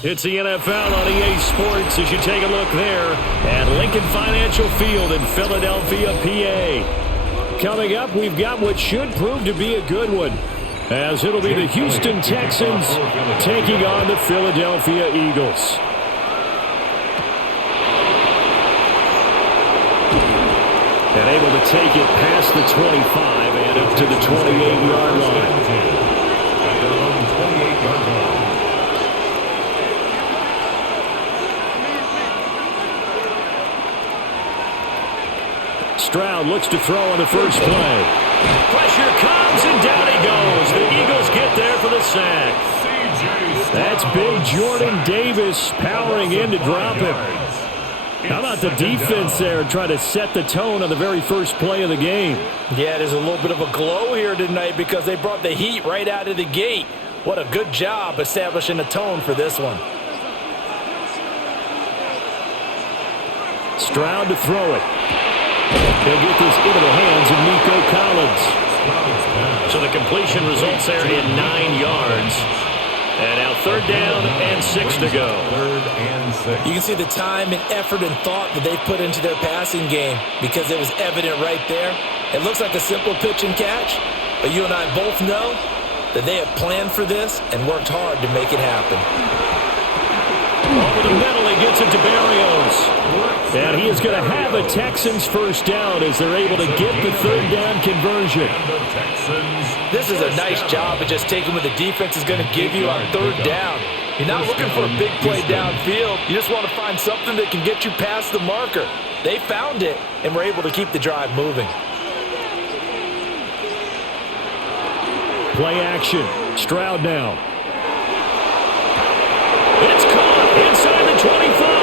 It's the NFL on EA Sports as you take a look there at Lincoln Financial Field in Philadelphia, PA. Coming up, we've got what should prove to be a good one, as it'll be the Houston Texans taking on the Philadelphia Eagles. And able to take it past the 25 and up to the 28-yard line. Stroud looks to throw on the first play. Pressure comes, and down he goes. The Eagles get there for the sack. That's big Jordan Davis powering in to drop him. How about the defense there trying to set the tone on the very first play of the game? Yeah, there's a little bit of a glow here tonight because they brought the heat right out of the gate. What a good job establishing a tone for this one. Stroud to throw it. They'll get this into the hands of Nico Collins. So the completion results there in 9 yards. And now 3rd down and 6 to go. You can see the time and effort and thought that they put into their passing game because it was evident right there. It looks like a simple pitch and catch, but you and I both know that they have planned for this and worked hard to make it happen. Over the middle, he gets it to Barrios. And he is going to have a Texans first down as they're able to get the 3rd down conversion. This is a nice job of just taking what the defense is going to give you on 3rd down. You're not looking for a big play downfield. You just want to find something that can get you past the marker. They found it and were able to keep the drive moving. Play action. Stroud now. It's caught inside the 25.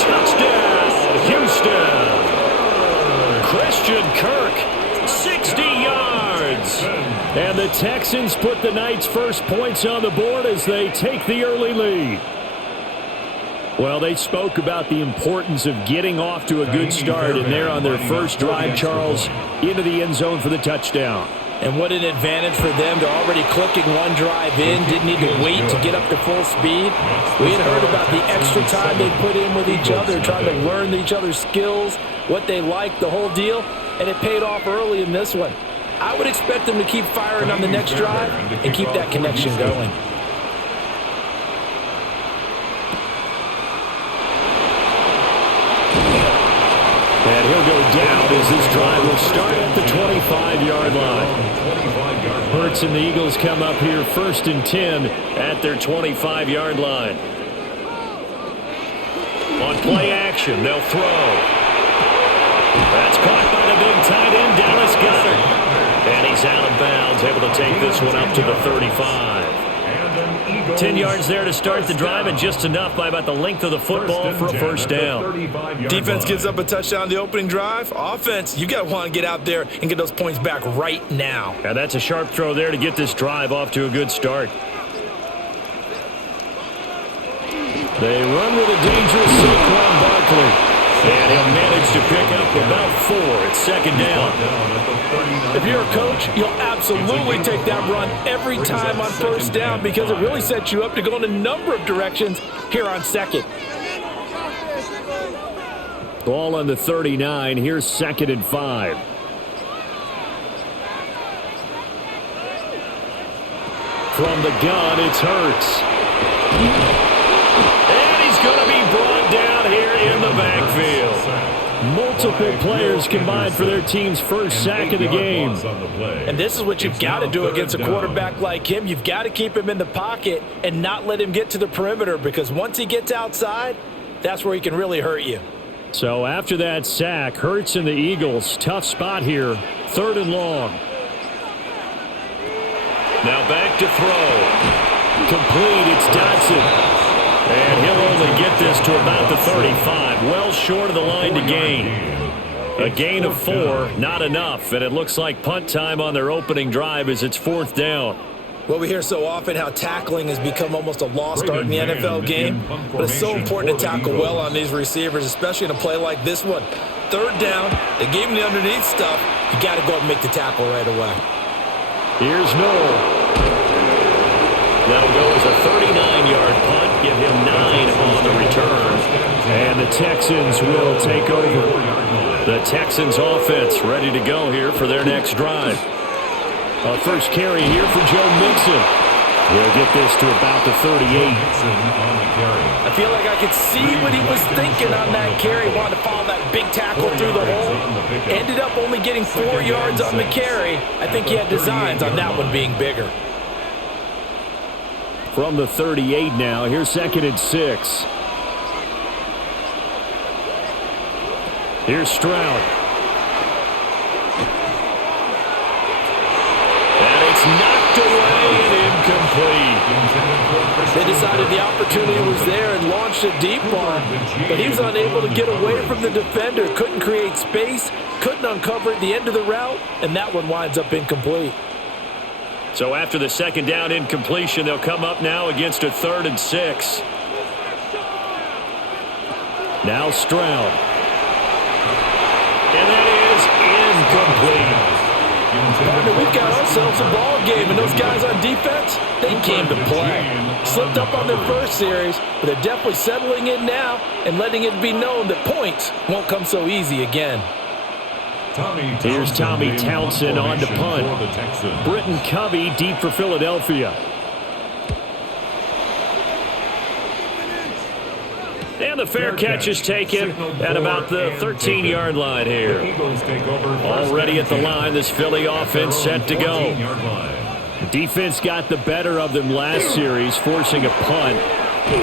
Touchdown, Houston. Christian Kirk, 60 yards. And the Texans put the night's first points on the board as they take the early lead. Well, they spoke about the importance of getting off to a good start, and they're on their first drive, Charles, into the end zone for the touchdown. And what an advantage for them. They're already clicking one drive in, didn't need to wait to get up to full speed. We had heard about the extra time they put in with each other, trying to learn each other's skills, what they like, the whole deal, and it paid off early in this one. I would expect them to keep firing on the next drive and keep that connection going. And he'll go down as this drive will start at the 25-yard line. Hurts and the Eagles come up here 1st and 10 at their 25-yard line. On play action, they'll throw. That's caught by the big tight end, Dallas Goedert. And he's out of bounds, able to take this one up to the 35. 10 yards there to start the drive, and just enough by about the length of the football for a first down. Defense gives up a touchdown the opening drive. Offense, you got to want to get out there and get those points back right now. And that's a sharp throw there to get this drive off to a good start. They run with a dangerous Saquon Barkley. And he'll manage to pick up about 4 at 2nd down. If you're a coach, you'll absolutely take that run every time on 1st down because it really sets you up to go in a number of directions here on 2nd. Ball on the 39. Here's 2nd and 5. From the gun, it's Hurts. And he's going to be brought down here in the backfield. Multiple players combined for their team's first sack of the game. And this is what you've got to do against a quarterback like him. You've got to keep him in the pocket and not let him get to the perimeter because once he gets outside, that's where he can really hurt you. So after that sack, Hurts and the Eagles, tough spot here, 3rd and long. Now back to throw. Complete, it's Dotson. And he'll only get this to about the 35, well short of the line to gain. A gain of 4, not enough, and it looks like punt time on their opening drive as it's 4th down. Well, we hear so often how tackling has become almost a lost art in the NFL game, but it's so important to tackle well on these receivers, especially in a play like this one. 3rd down, they gave him the underneath stuff. You got to go and make the tackle right away. Here's Noel. That'll go as a 39-yard punt. Texans will take over. The Texans offense ready to go here for their next drive. First carry here for Joe Mixon. He'll get this to about the 38. I feel like I could see what he was thinking on that carry. Wanted to follow that big tackle through the hole. Ended up only getting 4 yards on the carry. I think he had designs on that one being bigger. From the 38 now, here's 2nd and 6. Here's Stroud. And it's knocked away and incomplete. They decided the opportunity was there and launched a deep ball, but he was unable to get away from the defender. Couldn't create space, couldn't uncover at the end of the route, and that one winds up incomplete. So after the 2nd down incompletion, they'll come up now against a 3rd and 6. Now Stroud. And that is incomplete. Partner, we've got ourselves a ball game, and those guys on defense, they came to play. Slipped up on their first series, but they're definitely settling in now and letting it be known that points won't come so easy again. Here's Tommy Townsend on to punt. Britton Covey deep for Philadelphia. And the fair catch is taken at about the 13-yard line here. Already at the line, this Philly offense set to go. Defense got the better of them last series, forcing a punt.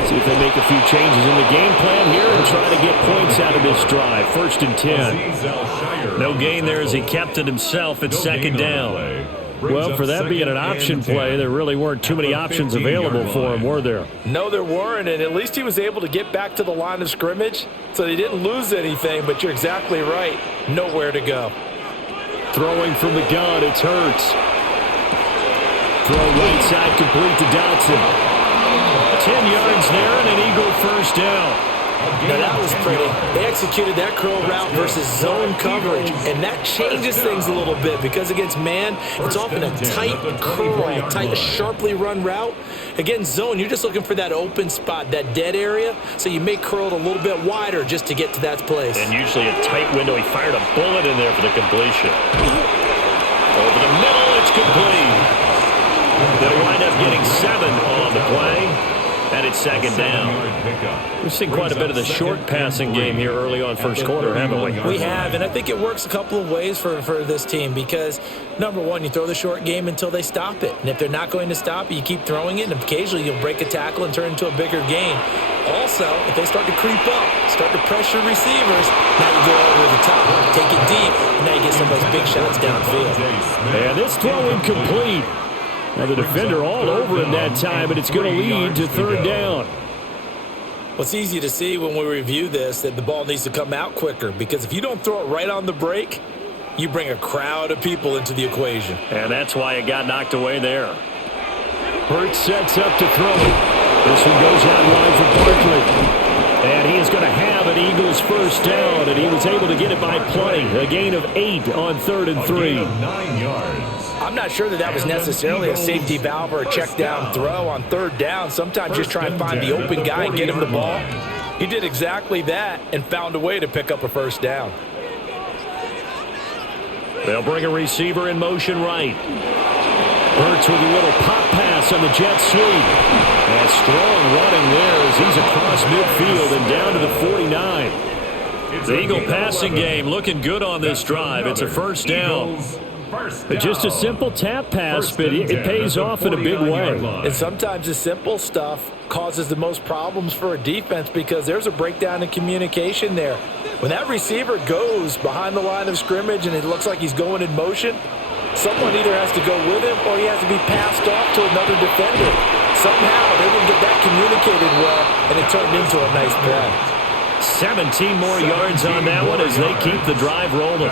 See if they make a few changes in the game plan here and try to get points out of this drive. 1st and 10. No gain there as he kept it himself at 2nd down. Well, for that being an option play, there really weren't too many options available for him, were there? No, there weren't, and at least he was able to get back to the line of scrimmage, so they didn't lose anything, but you're exactly right. Nowhere to go. Throwing from the gun, it's Hurts. Throw right side complete to Dotson. 10 yards there and an Eagle first down. Now that was pretty. They executed that curl route versus zone coverage, and that changes things a little bit because against man, it's often a tight curl, tight, sharply run route. Against zone, you're just looking for that open spot, that dead area, so you may curl it a little bit wider just to get to that place. And usually a tight window. He fired a bullet in there for the completion. Over the middle, it's complete. They'll wind up getting 7 on the play. And it's 2nd down. We've seen quite a bit of the short passing game here early on first quarter, haven't we? We have, and I think it works a couple of ways for this team because, number one, you throw the short game until they stop it. And if they're not going to stop it, you keep throwing it, and occasionally you'll break a tackle and turn it into a bigger gain. Also, if they start to creep up, start to pressure receivers, now you go over the top, take it deep, and now you get some of those big shots downfield. And this throw incomplete. Now the defender all over him that time, and it's going to lead to 3rd down. Well, it's easy to see when we review this that the ball needs to come out quicker because if you don't throw it right on the break, you bring a crowd of people into the equation. And that's why it got knocked away there. Hurts sets up to throw. This one goes out wide for Barkley. And he is going to have an Eagles first down, and he was able to get it by plenty. A gain of 8 on 3rd and 3. 9 yards. I'm not sure that was necessarily a safety valve or a check down throw on 3rd down. Sometimes just try and find the open guy and get him the ball. He did exactly that and found a way to pick up a first down. They'll bring a receiver in motion right. Hurts with a little pop pass on the jet sweep. And strong running there as he's across midfield and down to the 49. The Eagle passing game looking good on this drive. It's a first down. Just a simple tap pass, but it pays off in a big way. And sometimes the simple stuff causes the most problems for a defense because there's a breakdown in communication there. When that receiver goes behind the line of scrimmage and it looks like he's going in motion, someone either has to go with him or he has to be passed off to another defender. Somehow they didn't get that communicated well, and it turned into a nice play. 17 more yards on that one as they keep the drive rolling.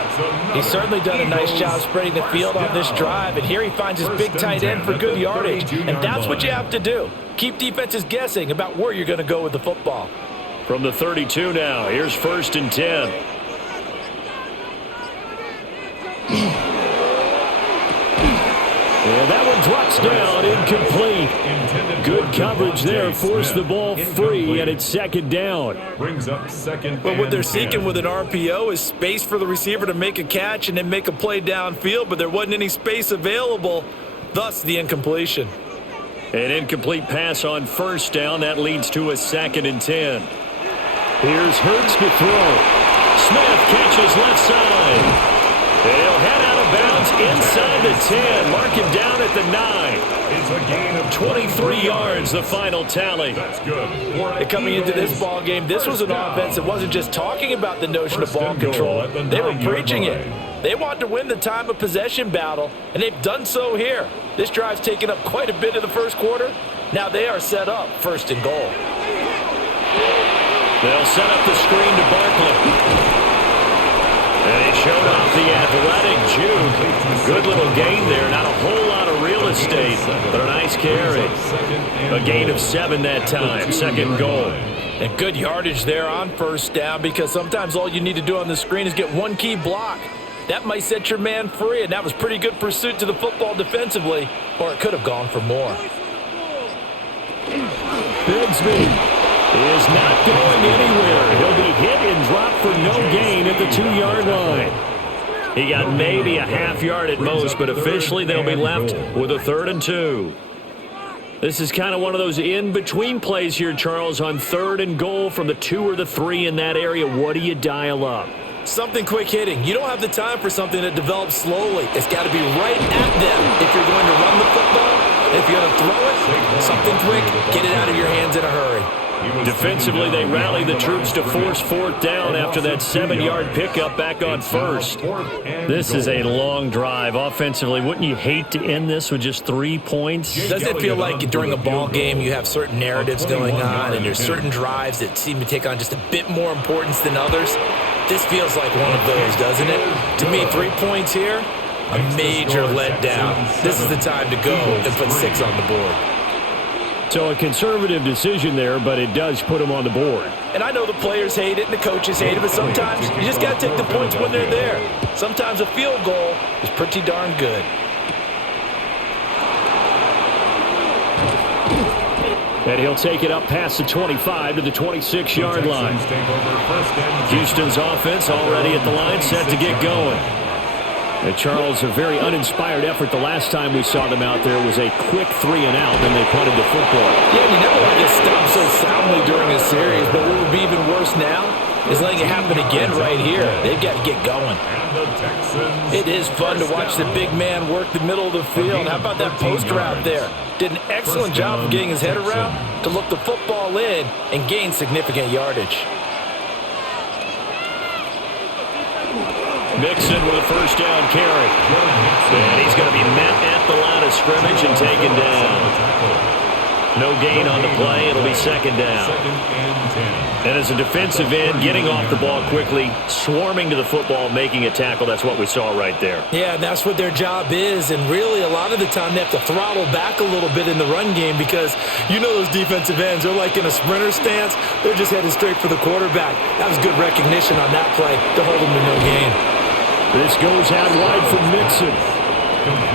He's certainly done a nice job spreading the field on this drive, and here he finds his big tight end for good yardage, and that's what you have to do. Keep defenses guessing about where you're going to go with the football. From the 32 now, here's 1st and 10. And that one drops down, incomplete. Good coverage there, forced the ball free, and it's second down. Brings up second. But what they're seeking with an RPO is space for the receiver to make a catch and then make a play downfield, but there wasn't any space available, thus the incompletion. An incomplete pass on first down. That leads to a 2nd and 10. Here's Hurts to throw. Smith catches left side. He'll head out of bounds inside the 10. Mark him down at the 9. It's a gain of 23 yards, the final tally. That's good. And coming into this ball game, this was an offense that wasn't just talking about the notion of ball control. They were preaching it. They wanted to win the time of possession battle, and they've done so here. This drive's taken up quite a bit of the first quarter. Now they are set up 1st and goal. They'll set up the screen to Barkley. And he showed off the athletic juke. Good little gain there. Not a whole lot of real estate, but a nice carry. A gain of 7 that time. 2nd goal. And good yardage there on first down, because sometimes all you need to do on the screen is get one key block. That might set your man free, and that was pretty good pursuit to the football defensively, or it could have gone for more. Bigsby is not going anywhere. He'll be hit and dropped for no gain at the 2-yard line. He got maybe a half yard at most, but officially they'll be left with a 3rd and 2. This is kind of one of those in-between plays here, Charles, on 3rd and goal from the 2 or the 3 in that area. What do you dial up? Something quick hitting. You don't have the time for something that develops slowly. It's got to be right at them if you're going to run the football. If you're going to throw it, something quick, get it out of your hands in a hurry. Defensively, they rally the troops to force 4th down after that 7-yard pickup back on 1st. This is a long drive. Offensively, wouldn't you hate to end this with just 3 points? Doesn't it feel like during a ball game you have certain narratives going on and there's certain drives that seem to take on just a bit more importance than others? This feels like one of those, doesn't it? To me, 3 points here, a major letdown. This is the time to go and put 6 on the board. So a conservative decision there, but it does put them on the board. And I know the players hate it and the coaches hate it, but sometimes you just got to take the points when they're there. Sometimes a field goal is pretty darn good. And he'll take it up past the 25 to the 26-yard line. Houston's offense already at the line, set to get going. And Charles, a very uninspired effort the last time we saw them out there was a quick 3 and out, then they punted the football. Yeah, you never want to get stopped so soundly during a series, but what would be even worse now is letting it happen again right here. They've got to get going. It is fun to watch the big man work the middle of the field. How about that post route there? Did an excellent job of getting his head around to look the football in and gain significant yardage. Mixon with a first down carry. And he's going to be met at the line of scrimmage and taken down. No gain on the play. It'll be 2nd down. And as a defensive end, getting off the ball quickly, swarming to the football, making a tackle, that's what we saw right there. Yeah, that's what their job is. And really, a lot of the time, they have to throttle back a little bit in the run game because you know those defensive ends, they're like in a sprinter stance. They're just headed straight for the quarterback. That was good recognition on that play to hold them to no gain. This goes out wide for Mixon.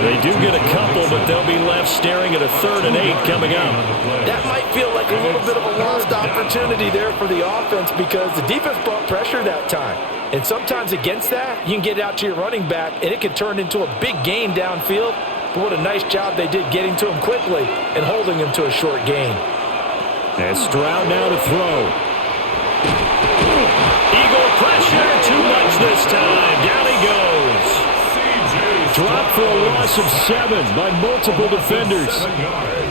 They do get a couple, but they'll be left staring at a 3rd and 8 coming up. That might feel like a little bit of a lost opportunity there for the offense because the defense brought pressure that time. And sometimes against that, you can get out to your running back, and it can turn into a big gain downfield. But what a nice job they did getting to him quickly and holding him to a short gain. And Stroud now to throw. Eagle pressure, too much this time. Down he goes. Dropped for a loss of 7 by multiple defenders.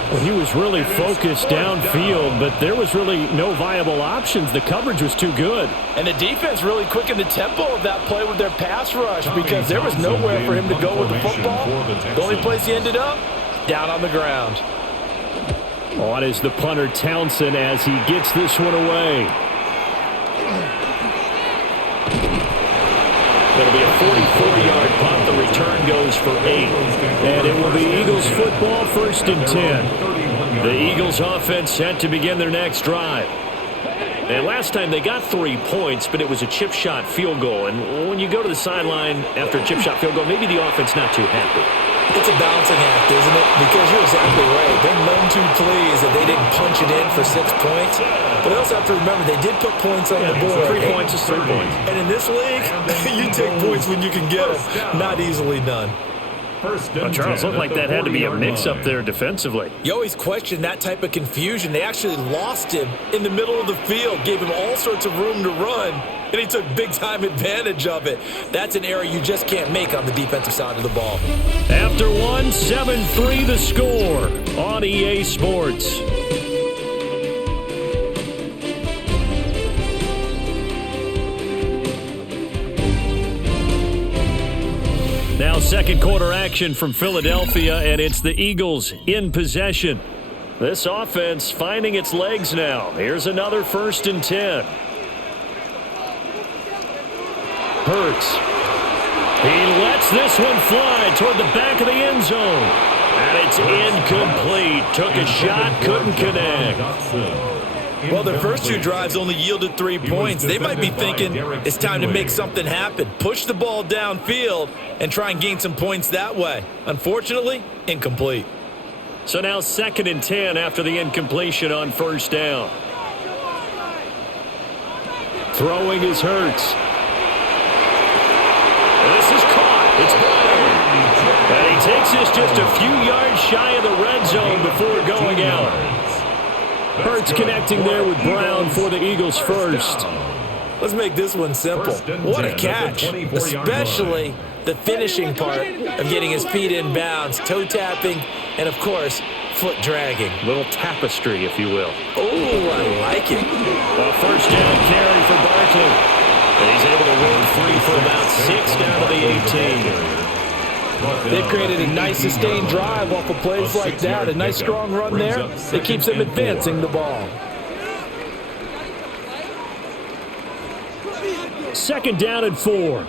Well, he was really focused downfield, but there was really no viable options. The coverage was too good. And the defense really quickened the tempo of that play with their pass rush because there was nowhere for him to go with the football. The only place he ended up, down on the ground. On is the punter Townsend as he gets this one away. It'll be a 44-yard punt. The return goes for 8. And it will be Eagles football, 1st and 10. The Eagles offense set to begin their next drive. And last time they got 3 points, but it was a chip shot field goal. And when you go to the sideline after a chip shot field goal, maybe the offense not too happy. It's a balancing act, isn't it? Because you're exactly right. They're none too pleased that they didn't punch it in for 6 points. But they also have to remember they did put points on the board. 3 points is 3 points. And in this league, you take points when you can get them. Not easily done. Well, Charles, looked like that had to be a mix-up there defensively. You always question that type of confusion. They actually lost him in the middle of the field, gave him all sorts of room to run, and he took big-time advantage of it. That's an error you just can't make on the defensive side of the ball. After one, 7-3 the score on EA Sports. Now second quarter action from Philadelphia, and it's the Eagles in possession. This offense finding its legs now. Here's another 1st and 10. Hurts. He lets this one fly toward the back of the end zone. And it's incomplete. Took a shot, couldn't connect. Well, their first 2 drives only yielded 3 points. They might be thinking it's time to make something happen. Push the ball downfield and try and gain some points that way. Unfortunately, incomplete. So now 2nd and 10 after the incompletion on 1st down. Throwing is Hurts. This is caught. It's Brown. And he takes this just a few yards shy of the red zone before going out. Hurts connecting there with Brown for the Eagles first. Let's make this one simple. What a catch, especially the finishing part of getting his feet in bounds, toe tapping, and of course, foot dragging. Little tapestry, if you will. Oh, I like it. A 1st down carry for Barkley. He's able to roll free for about 6 down to the 18. They created a nice sustained drive off of plays like that. A nice strong run there. It keeps them advancing the ball. 2nd down and 4.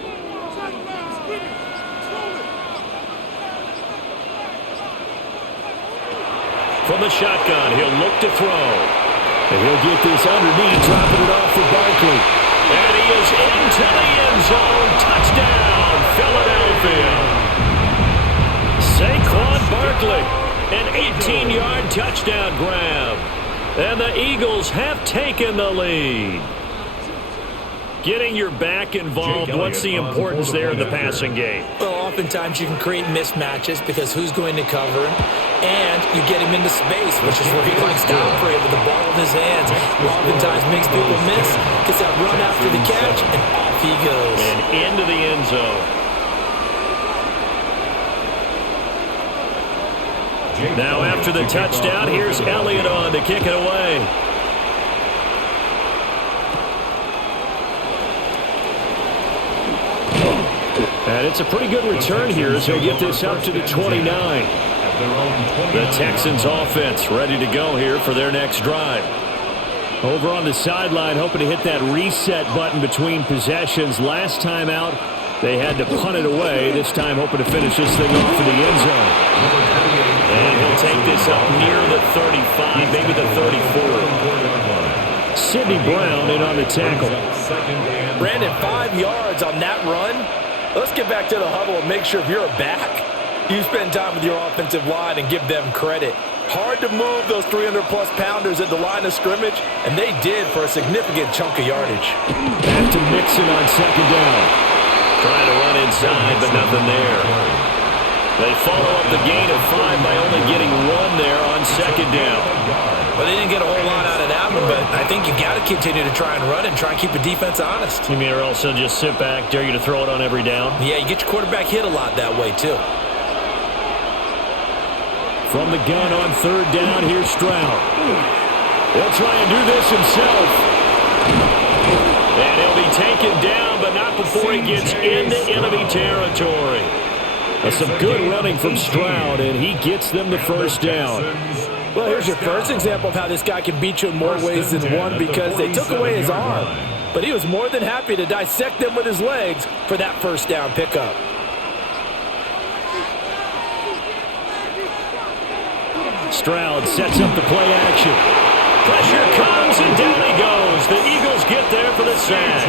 From the shotgun, he'll look to throw. And he'll get this underneath, dropping it off for Barkley. And he is into the end zone. Touchdown, Philadelphia. Saquon Barkley, an 18-yard touchdown grab. And the Eagles have taken the lead. Getting your back involved, what's the importance there in the passing game? Well, oftentimes you can create mismatches because who's going to cover him, and you get him into space, which is where he likes to operate with the ball in his hands. Oftentimes makes people miss, gets that run after the catch, and off he goes. And into the end zone. Now after the touchdown, here's Elliott on to kick it away. And it's a pretty good return here as he'll get this up to the 29. The Texans offense ready to go here for their next drive. Over on the sideline, hoping to hit that reset button between possessions. Last time out, they had to punt it away. This time hoping to finish this thing off in the end zone. And he'll take this up near the 35, maybe the 34. Sidney Brown in on the tackle. Brandon, 5 yards on that run. Let's get back to the huddle and make sure if you're a back, you spend time with your offensive line and give them credit. Hard to move those 300-plus pounders at the line of scrimmage, and they did for a significant chunk of yardage. Back to Mixon on 2nd down. Trying to run inside, but nothing there. They follow up the gain of 5 by only getting 1 there on 2nd down. Well, they didn't get a whole lot out of that one, but I think you got to continue to try and run and try and keep the defense honest. You mean or else they'll just sit back, dare you to throw it on every down? Yeah, you get your quarterback hit a lot that way, too. From the gun on 3rd down, here's Stroud. He'll try and do this himself. And he'll be taken down, but not before he gets into enemy territory. Some good running from Stroud, and he gets them the 1st down. Well, here's your first example of how this guy can beat you in more ways than one because they took away his arm. But he was more than happy to dissect them with his legs for that 1st down pickup. Stroud sets up the play action. Pressure comes, and down he goes. The Eagles get there for the sack.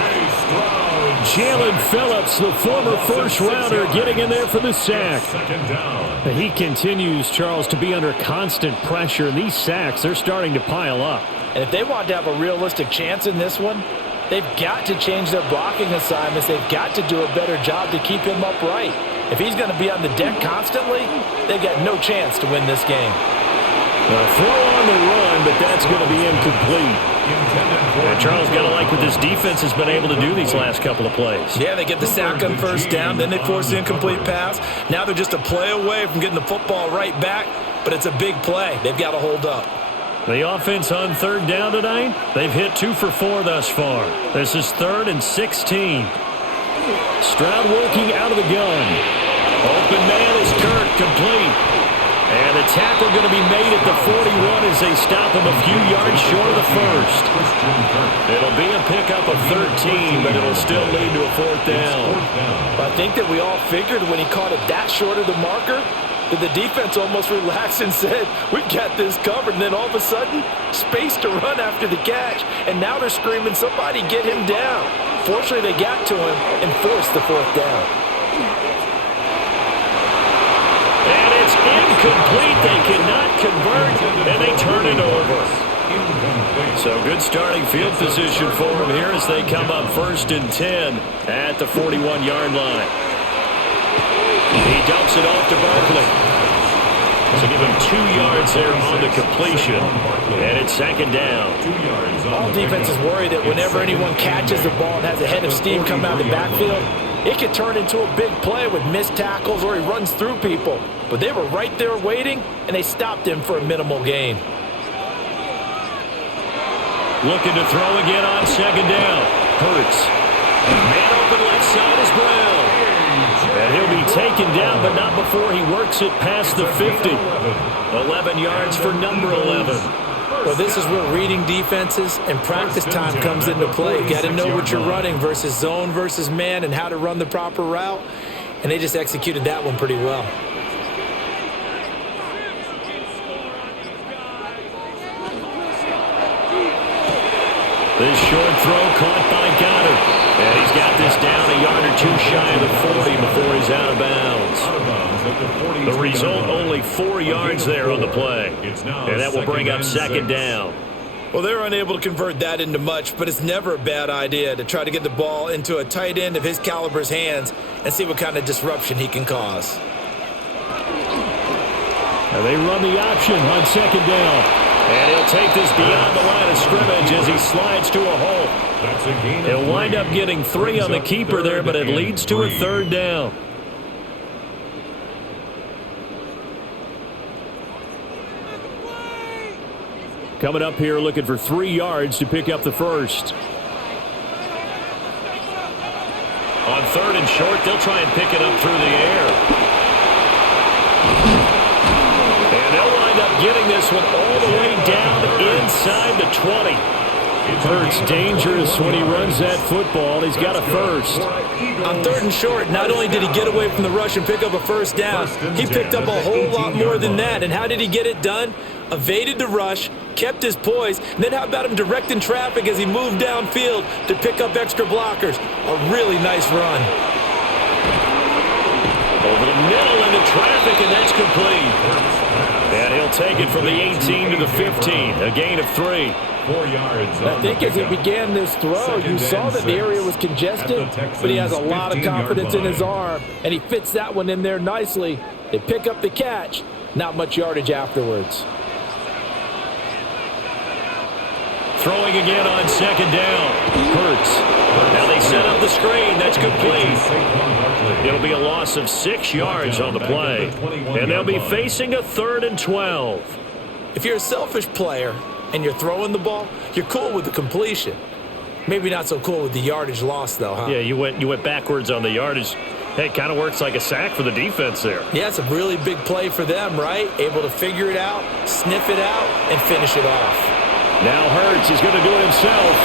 Jalen Phillips, the former first-rounder, getting in there for the sack. Second down. He continues, Charles, to be under constant pressure. And these sacks, they're starting to pile up. And if they want to have a realistic chance in this one, they've got to change their blocking assignments. They've got to do a better job to keep him upright. If he's going to be on the deck constantly, they've got no chance to win this game. A throw on the run, but that's going to be incomplete. And Charles, got to like what this defense has been able to do these last couple of plays. Yeah, they get the sack on first down, then they force the incomplete pass. Now they're just a play away from getting the football right back, but it's a big play. They've got to hold up. The offense on third down tonight, they've hit 2 for 4 thus far. This is 3rd and 16. Stroud working out of the gun. Open man is Kirk, complete. And the tackle going to be made at the 41 as they stop him a few yards short of the first. It'll be a pickup of 13, but it'll still lead to a 4th down. I think that we all figured when he caught it that short of the marker that the defense almost relaxed and said, we've got this covered. And then all of a sudden, space to run after the catch. And now they're screaming, somebody get him down. Fortunately, they got to him and forced the 4th down. And it's incomplete. They cannot convert, and they turn it over. So good starting field position for them here as they come up 1st and 10 at the 41-yard line. He dumps it off to Barkley. So give him 2 yards there on the completion. And it's 2nd down. All defenses worry that whenever anyone catches the ball and has a head of steam come out of the backfield, it could turn into a big play with missed tackles or he runs through people. But they were right there waiting, and they stopped him for a minimal gain. Looking to throw again on 2nd down. Hurts. Man open left side is Brown. And he'll be taken down, but not before he works it past the 50. 11 yards for number 11. Well, this is where reading defenses and practice time comes into play. You got to know what you're running versus zone versus man and how to run the proper route. And they just executed that one pretty well. This short throw caught by Goddard. And he's got this down a yard or 2 shy of the 40 before he's out of bounds. The result, only 4 yards there on the play. And that will bring up 2nd down. Well, they're unable to convert that into much, but it's never a bad idea to try to get the ball into a tight end of his caliber's hands and see what kind of disruption he can cause. And they run the option on 2nd down. And he'll take this beyond the line of scrimmage as he slides to a hole. He'll wind up getting 3 on the keeper there, but it leads to a 3rd down. Coming up here looking for 3 yards to pick up the first. On 3rd and short, they'll try and pick it up through the air. And they'll wind up getting this one all the way down inside the 20. Hurts dangerous when he runs that football. He's got a first. On 3rd and short, not only did he get away from the rush and pick up a 1st down, he picked up a whole lot more than that. And how did he get it done? Evaded the rush, kept his poise, and then how about him directing traffic as he moved downfield to pick up extra blockers? A really nice run. Over the middle into traffic, and that's complete. And he'll take it from the 18 to the 15, a gain of 3. 4 yards. I think as he began this throw, you saw that the area was congested, but he has a lot of confidence in his arm, and he fits that one in there nicely. They pick up the catch, not much yardage afterwards. Throwing again on 2nd down. Hurts. Now they set up the screen. That's complete. It'll be a loss of 6 yards on the play. And they'll be facing a 3rd and 12. If you're a selfish player and you're throwing the ball, you're cool with the completion. Maybe not so cool with the yardage loss, though, huh? Yeah, you went backwards on the yardage. Hey, it kind of works like a sack for the defense there. Yeah, it's a really big play for them, right? Able to figure it out, sniff it out, and finish it off. Now Hurts is going to do it himself.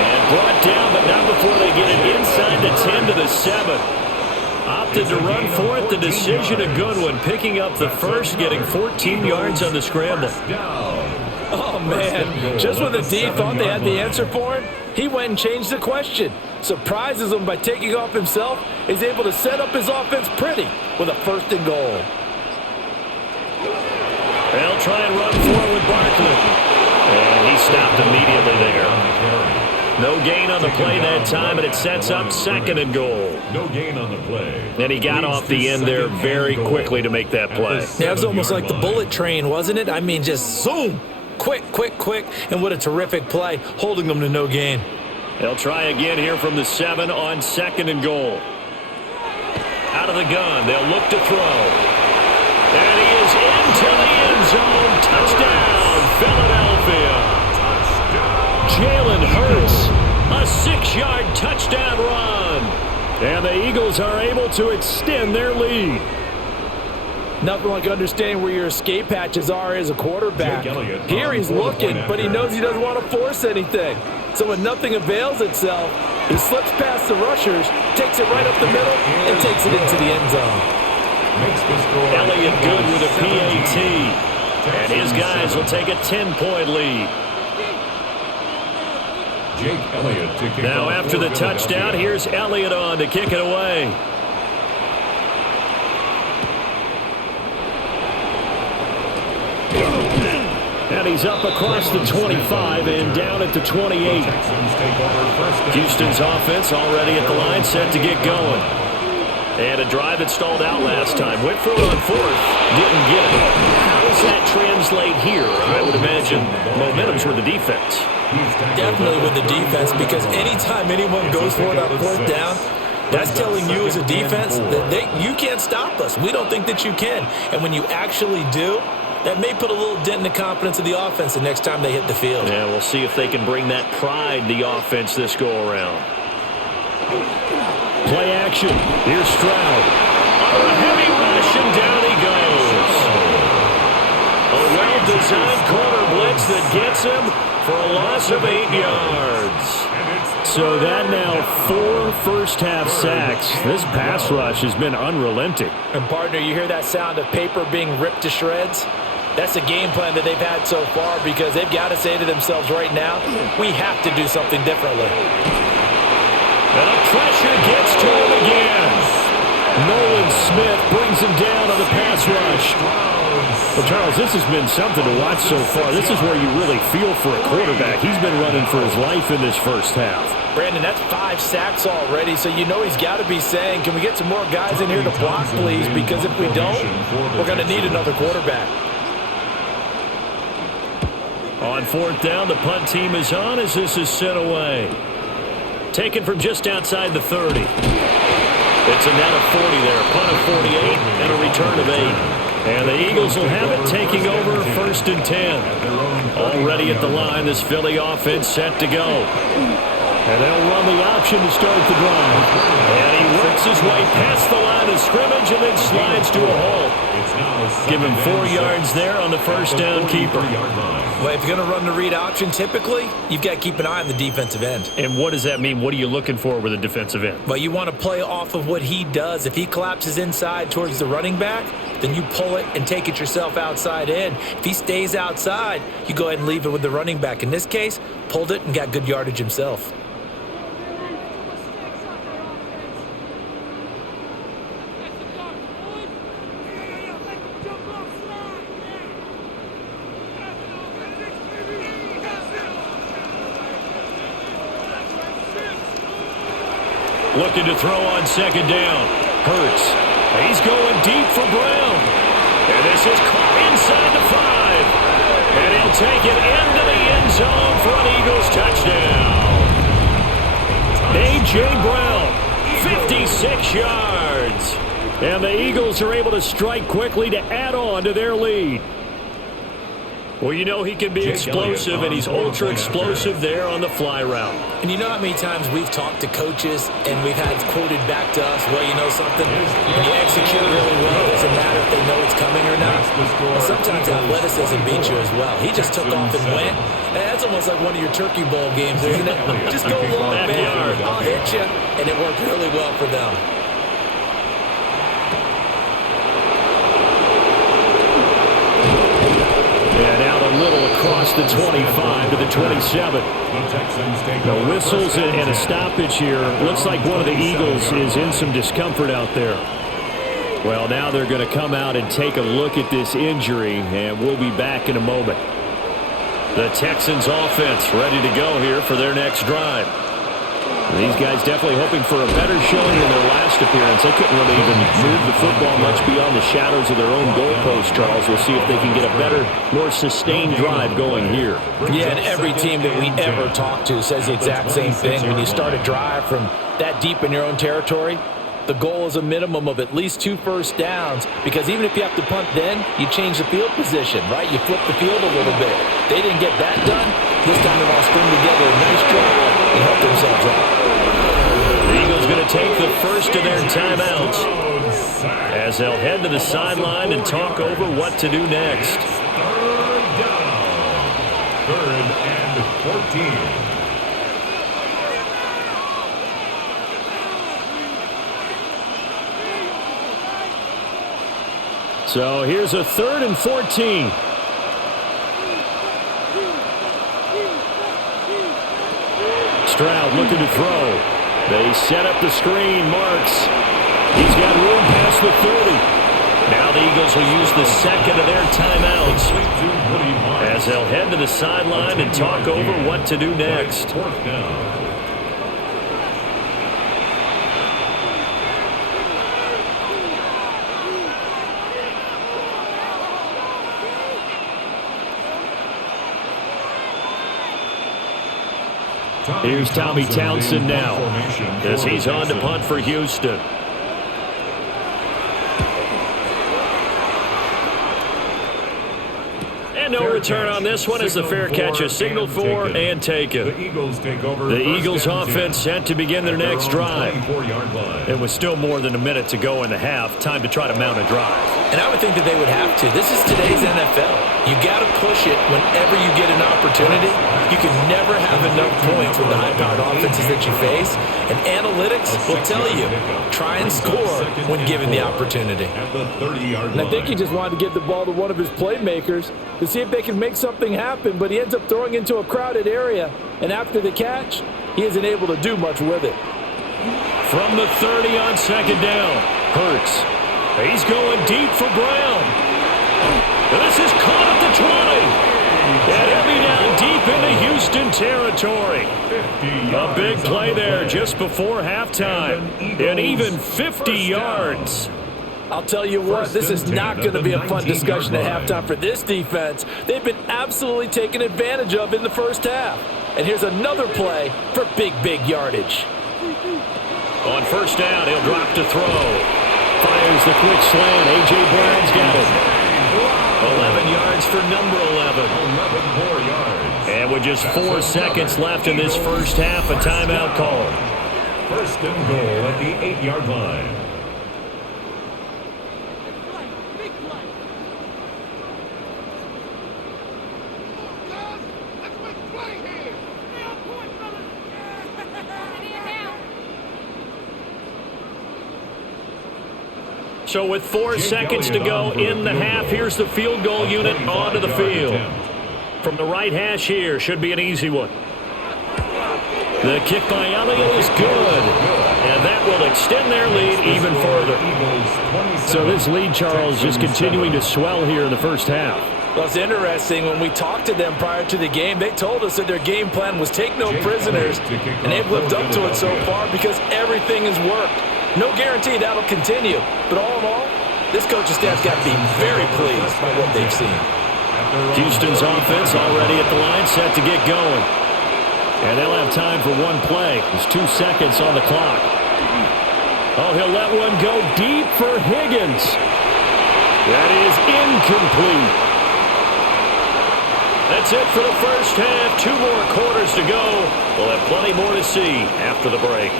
And brought down, but not before they get it inside the 10 to the 7. Opted to run for it. The decision a good one. Picking up the first, getting 14 yards on the scramble. Oh, man. Just when the D thought they had the answer for him, He went and changed the question. Surprises him by taking off himself. He's able to set up his offense pretty with a 1st and goal. They'll try and run forward with Barkley. And he stopped immediately there. No gain on the play that time, and it sets up 2nd and goal. No gain on the play. And he got off the end there very quickly to make that play. Yeah, it was almost like the bullet train, wasn't it? I mean, just zoom. Quick, quick, quick. And what a terrific play, holding them to no gain. They'll try again here from the 7 on 2nd and goal. Out of the gun, they'll look to throw. And he is into the end zone. Touchdown, Philadelphia. Jalen Hurts, a 6-yard touchdown run. And the Eagles are able to extend their lead. Nothing like understanding where your escape hatches are as a quarterback. Here he's looking, but he knows he doesn't want to force anything. So when nothing avails itself, he slips past the rushers, takes it right up the middle, and takes it into the end zone. Elliott good with a PAT. And his guys will take a 10-point lead. Now after the touchdown, here's Elliott on to kick it away. And he's up across the 25 and down at the 28. Houston's offense already at the line, set to get going. And a drive that stalled out last time. Went for it on 4th. Didn't get it. How does that translate here? I would imagine momentum's with the defense. Definitely with the defense, because anytime anyone goes for it on 4th down, that's telling you as a defense that you can't stop us. We don't think that you can. And when you actually do, that may put a little dent in the confidence of the offense the next time they hit the field. Yeah, we'll see if they can bring that pride, the offense, this go-around. Play action. Here's Stroud. On a heavy rush, and down he goes. A well-designed corner blitz that gets him for a loss of 8 yards. So that now 4 first-half sacks. This pass rush has been unrelenting. And, partner, you hear that sound of paper being ripped to shreds? That's the game plan that they've had so far, because they've got to say to themselves right now, we have to do something differently. And the pressure gets to him again. Nolan Smith brings him down on the pass rush. Well, Charles, this has been something to watch so far. This is where you really feel for a quarterback. He's been running for his life in this first half. Brandon, that's 5 sacks already, so you know he's got to be saying, can we get some more guys in here to block, please? Because if we don't, we're going to need another quarterback. On 4th down, the punt team is on as this is sent away. Taken from just outside the 30. It's a net of 40 there. Punt of 48 and a return of 8. And the Eagles will have it, taking over 1st and 10. Already at the line, this Philly offense set to go. And they'll run the option to start the drive. And he works his way past the line of scrimmage and then slides to a halt. Give him 4 yards there on the first down keeper. Well, if you're going to run the read option, typically, you've got to keep an eye on the defensive end. And what does that mean? What are you looking for with a defensive end? Well, you want to play off of what he does. If he collapses inside towards the running back, then you pull it and take it yourself outside in. If he stays outside, you go ahead and leave it with the running back. In this case, pulled it and got good yardage himself. Looking to throw on 2nd down. Hurts. He's going deep for Brown. And this is caught inside the 5. And he'll take it into the end zone for an Eagles touchdown. A.J. Brown, 56 yards. And the Eagles are able to strike quickly to add on to their lead. Well, you know he can be explosive, and he's ultra-explosive there on the fly route. And you know how many times we've talked to coaches and we've had quoted back to us, well, you know something? When you execute really well, it doesn't matter if they know it's coming or not. Well, sometimes athleticism beats you as well. He just took off and went. And that's almost like one of your Turkey Bowl games, isn't it? Just go long, man. I'll hit you. And it worked really well for them. little across the 25 to the 27. The whistles and a stoppage here. Looks like one of the Eagles is in some discomfort out there. Well, now they're going to come out and take a look at this injury, and we'll be back in a moment. The Texans offense ready to go here for their next drive. These guys definitely hoping for a better showing than their last appearance. They couldn't really even move the football much beyond the shadows of their own goalpost, Charles. We'll see if they can get a better, more sustained drive going here. Yeah, and every team that we ever talk to says the exact same thing. When you start a drive from that deep in your own territory, the goal is a minimum of at least 2 first downs, because even if you have to punt then, you change the field position, right? You flip the field a little bit. They didn't get that done. This time they're all string together a nice drive and help themselves out. The Eagles going to take the first of their timeouts as they'll head to the sideline and talk over what to do next. Third and 14. So here's a 3rd and 14. Stroud looking to throw. They set up the screen. Marks. He's got room past the 30. Now the Eagles will use the second of their timeouts as they'll head to the sideline and talk over what to do next. Here's Tommy Townsend now as he's on to punt for Houston. And no return on this one as the fair catch is signaled for and taken. The Eagles offense set to begin their next drive. It was still more than a minute to go in the half. Time to try to mount a drive. And I would think that they would have to. This is today's NFL. You got to push it whenever you get an opportunity. You can never have enough points with the high-powered offenses that you face. And analytics will tell you, try and score when given the opportunity. And I think he just wanted to give the ball to one of his playmakers to see if they can make something happen, but he ends up throwing into a crowded area. And after the catch, he isn't able to do much with it. From the 30 on second down, Hurts. He's going deep for Brown. And this is caught at the 20. And he'll be down deep into Houston territory. A big play there just before halftime. And even 50 yards. I'll tell you what, this is not going to be a fun discussion at halftime for this defense. They've been absolutely taken advantage of in the first half. And here's another play for big yardage. On first down, he'll drop to throw. Fires the quick slant. A.J. Brown's got it. 11 yards for number 11. 11 more yards. And with just 4 seconds left in this first half, a timeout call. First and goal at the 8-yard line. So with 4 seconds to go in the half, here's the field goal unit onto the field. From the right hash here, should be an easy one. The kick by Elliott is good. And that will extend their lead even further. So this lead, Charles, just continuing to swell here in the first half. Well, it's interesting. When we talked to them prior to the game, they told us that their game plan was take no prisoners. And they've lived up to it so far because everything has worked. No guarantee that'll continue. But all in all, this coaching staff's got to be very pleased by what they've seen. Houston's offense already at the line, set to get going. And they'll have time for one play. There's 2 seconds on the clock. Oh, he'll let one go deep for Higgins. That is incomplete. That's it for the first half. 2 more quarters to go. We'll have plenty more to see after the break.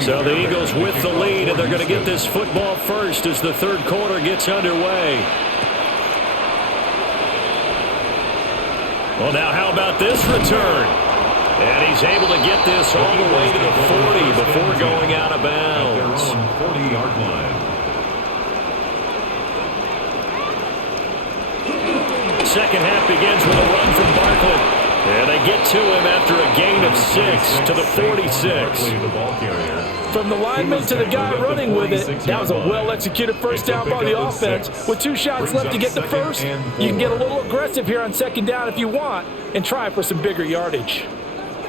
So the Eagles with the lead, and they're going to get this football first as the third quarter gets underway. Well, now how about this return? And he's able to get this all the way to the 40 before going out of bounds. 40-yard line. second half begins with a run from Barkley. And they get to him after a gain of 6 to the 46. From the lineman to the guy running with it, that was a well-executed first down by the offense. With 2 shots left to get the first, you can get a little aggressive here on second down if you want and try for some bigger yardage.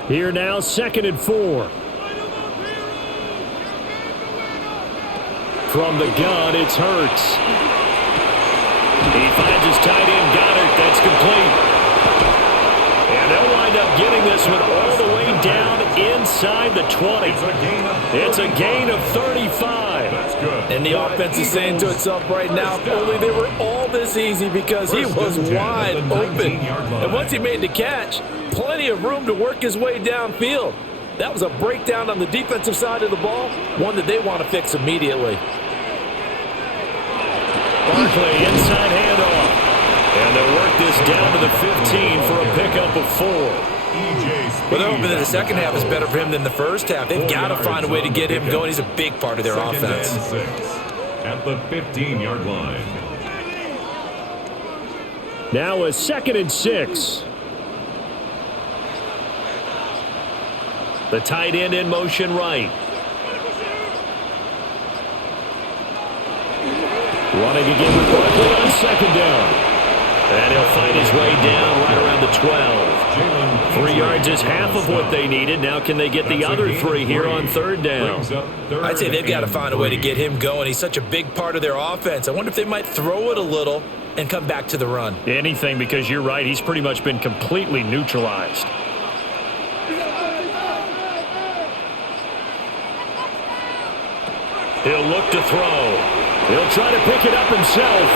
Here now, 2nd and 4. From the gun, it's Hurts. He finds his tight end, Goddard. That's complete. And they'll wind up getting this one all the way down inside the 20. It's a gain of 35. That's good. And the offense is saying to itself right now, if only they were all this easy, because he was wide open. And once he made the catch, plenty of room to work his way downfield. That was a breakdown on the defensive side of the ball, one that they want to fix immediately. Barkley, inside handoff. And they'll work this down to the 15 for a pickup of 4. Well, they're hoping that the second half is better for him than the first half. They've got to find a way to get him going. He's a big part of their offense. At the 15-yard line. Now a 2nd and 6. The tight end in motion right. Running again with Barkley on 2nd down. And he'll find his way down right around the 12. 3 yards is half of what they needed. Now can they get the other 3 here on 3rd down? I'd say they've got to find a way to get him going. He's such a big part of their offense. I wonder if they might throw it a little and come back to the run. Anything, because you're right. He's pretty much been completely neutralized. He'll look to throw. He'll try to pick it up himself.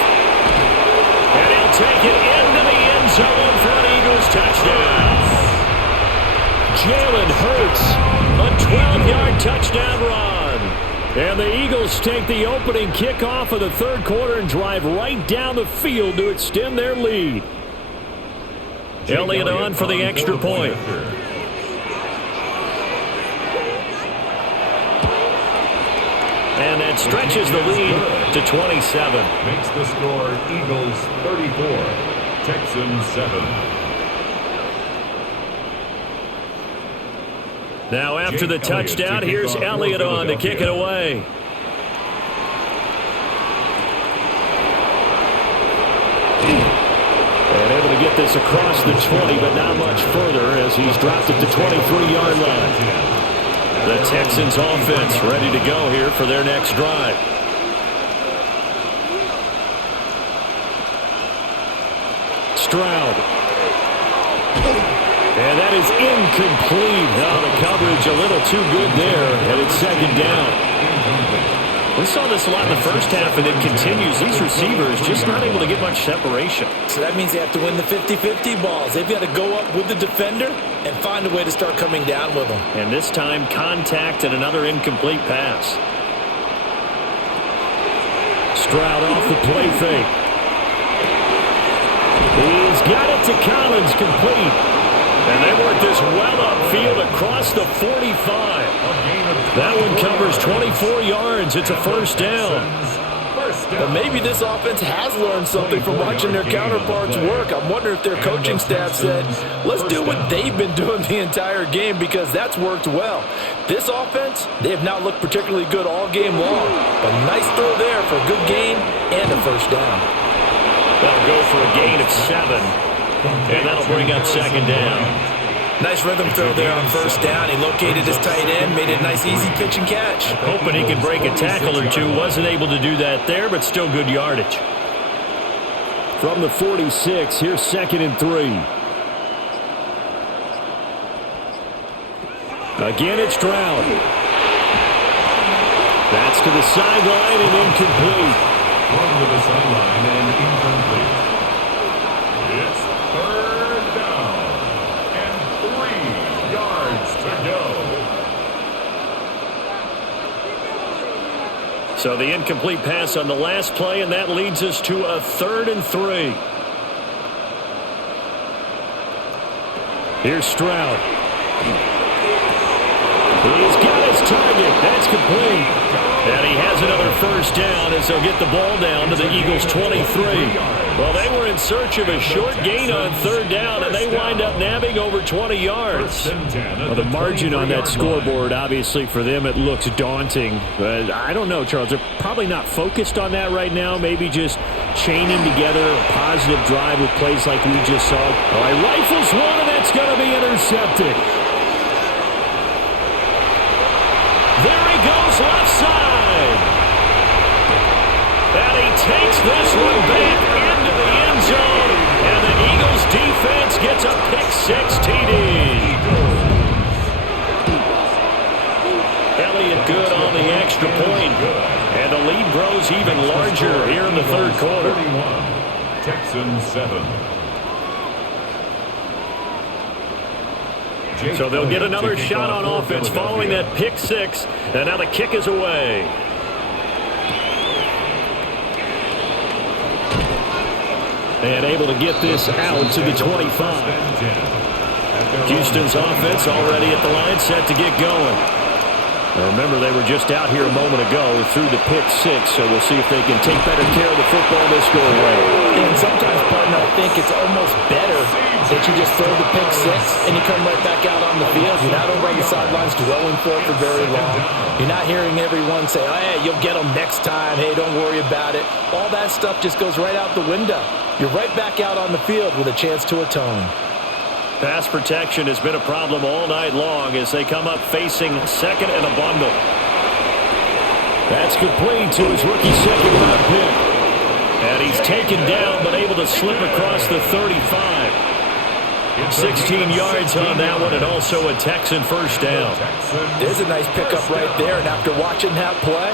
And he'll take it into the end zone for an Eagles touchdown. Jalen Hurts, a 12-yard touchdown run. And the Eagles take the opening kickoff of the 3rd quarter and drive right down the field to extend their lead. Elliott on for the extra point. And that stretches the lead to 27. Makes the score Eagles 34, Texans 7. Now after the touchdown, here's Elliott on to kick it away. And able to get this across the 20, but not much further as he's dropped it to 23-yard line. The Texans offense ready to go here for their next drive. Stroud. And that is incomplete. Oh, the coverage a little too good there, and it's 2nd down. We saw this a lot in the first half, and it continues. These receivers just not able to get much separation. So that means they have to win the 50-50 balls. They've got to go up with the defender and find a way to start coming down with them. And this time, contact and another incomplete pass. Stroud off the play fake. He's got it to Collins, complete. And they work this well upfield across the 45. That one covers 24 yards. It's a 1st down. But maybe this offense has learned something from watching their counterparts work. I'm wondering if their coaching staff said, let's do what they've been doing the entire game, because that's worked well. This offense, they have not looked particularly good all game long. But nice throw there for a good gain and a 1st down. That'll go for a gain of 7. And that'll bring up 2nd down. Nice rhythm throw there on 1st down. He located his tight end, made it a nice easy pitch and catch. Hoping he could break a tackle or two. Wasn't able to do that there, but still good yardage. From the 46, here's 2nd and 3. Again, it's Stroud. That's to the sideline and incomplete. Thrown to the sideline and incomplete. It's 3rd down and 3 yards to go. So the incomplete pass on the last play, and that leads us to a 3rd and 3. Here's Stroud. He's got his target. That's complete. And he has another first down as they'll get the ball down to the Eagles' 23. Well, they were in search of a short gain on third down, and they wind up nabbing over 20 yards. Well, the margin on that scoreboard, obviously, for them, it looks daunting. But I don't know, Charles. They're probably not focused on that right now. Maybe just chaining together a positive drive with plays like we just saw. All right, rifles one, and that's going to be intercepted. There he goes, left side. And he takes this one back into the end zone. And the Eagles defense gets a pick-6 TD. Elliott good on the extra point. And the lead grows even larger here in the third quarter. Texans 7. So they'll get another shot on offense following that pick-6. And now the kick is away. And able to get this out to the 25. Houston's offense already at the line, set to get going. Now remember, they were just out here a moment ago through the pick-6, so we'll see if they can take better care of the football this go-around. And sometimes, partner, I think it's almost better that you just throw the pick-6 and you come right back out on the field. You're not over on the sidelines dwelling for it for very long. You're not hearing everyone say, oh, hey, you'll get them next time. Hey, don't worry about it. All that stuff just goes right out the window. You're right back out on the field with a chance to atone. Pass protection has been a problem all night long as they come up facing second and a bundle. That's complete to his rookie second-round pick. And he's taken down but able to slip across the 35. 16 yards on that one, and also a Texan first down. There's a nice pickup right there, and after watching that play,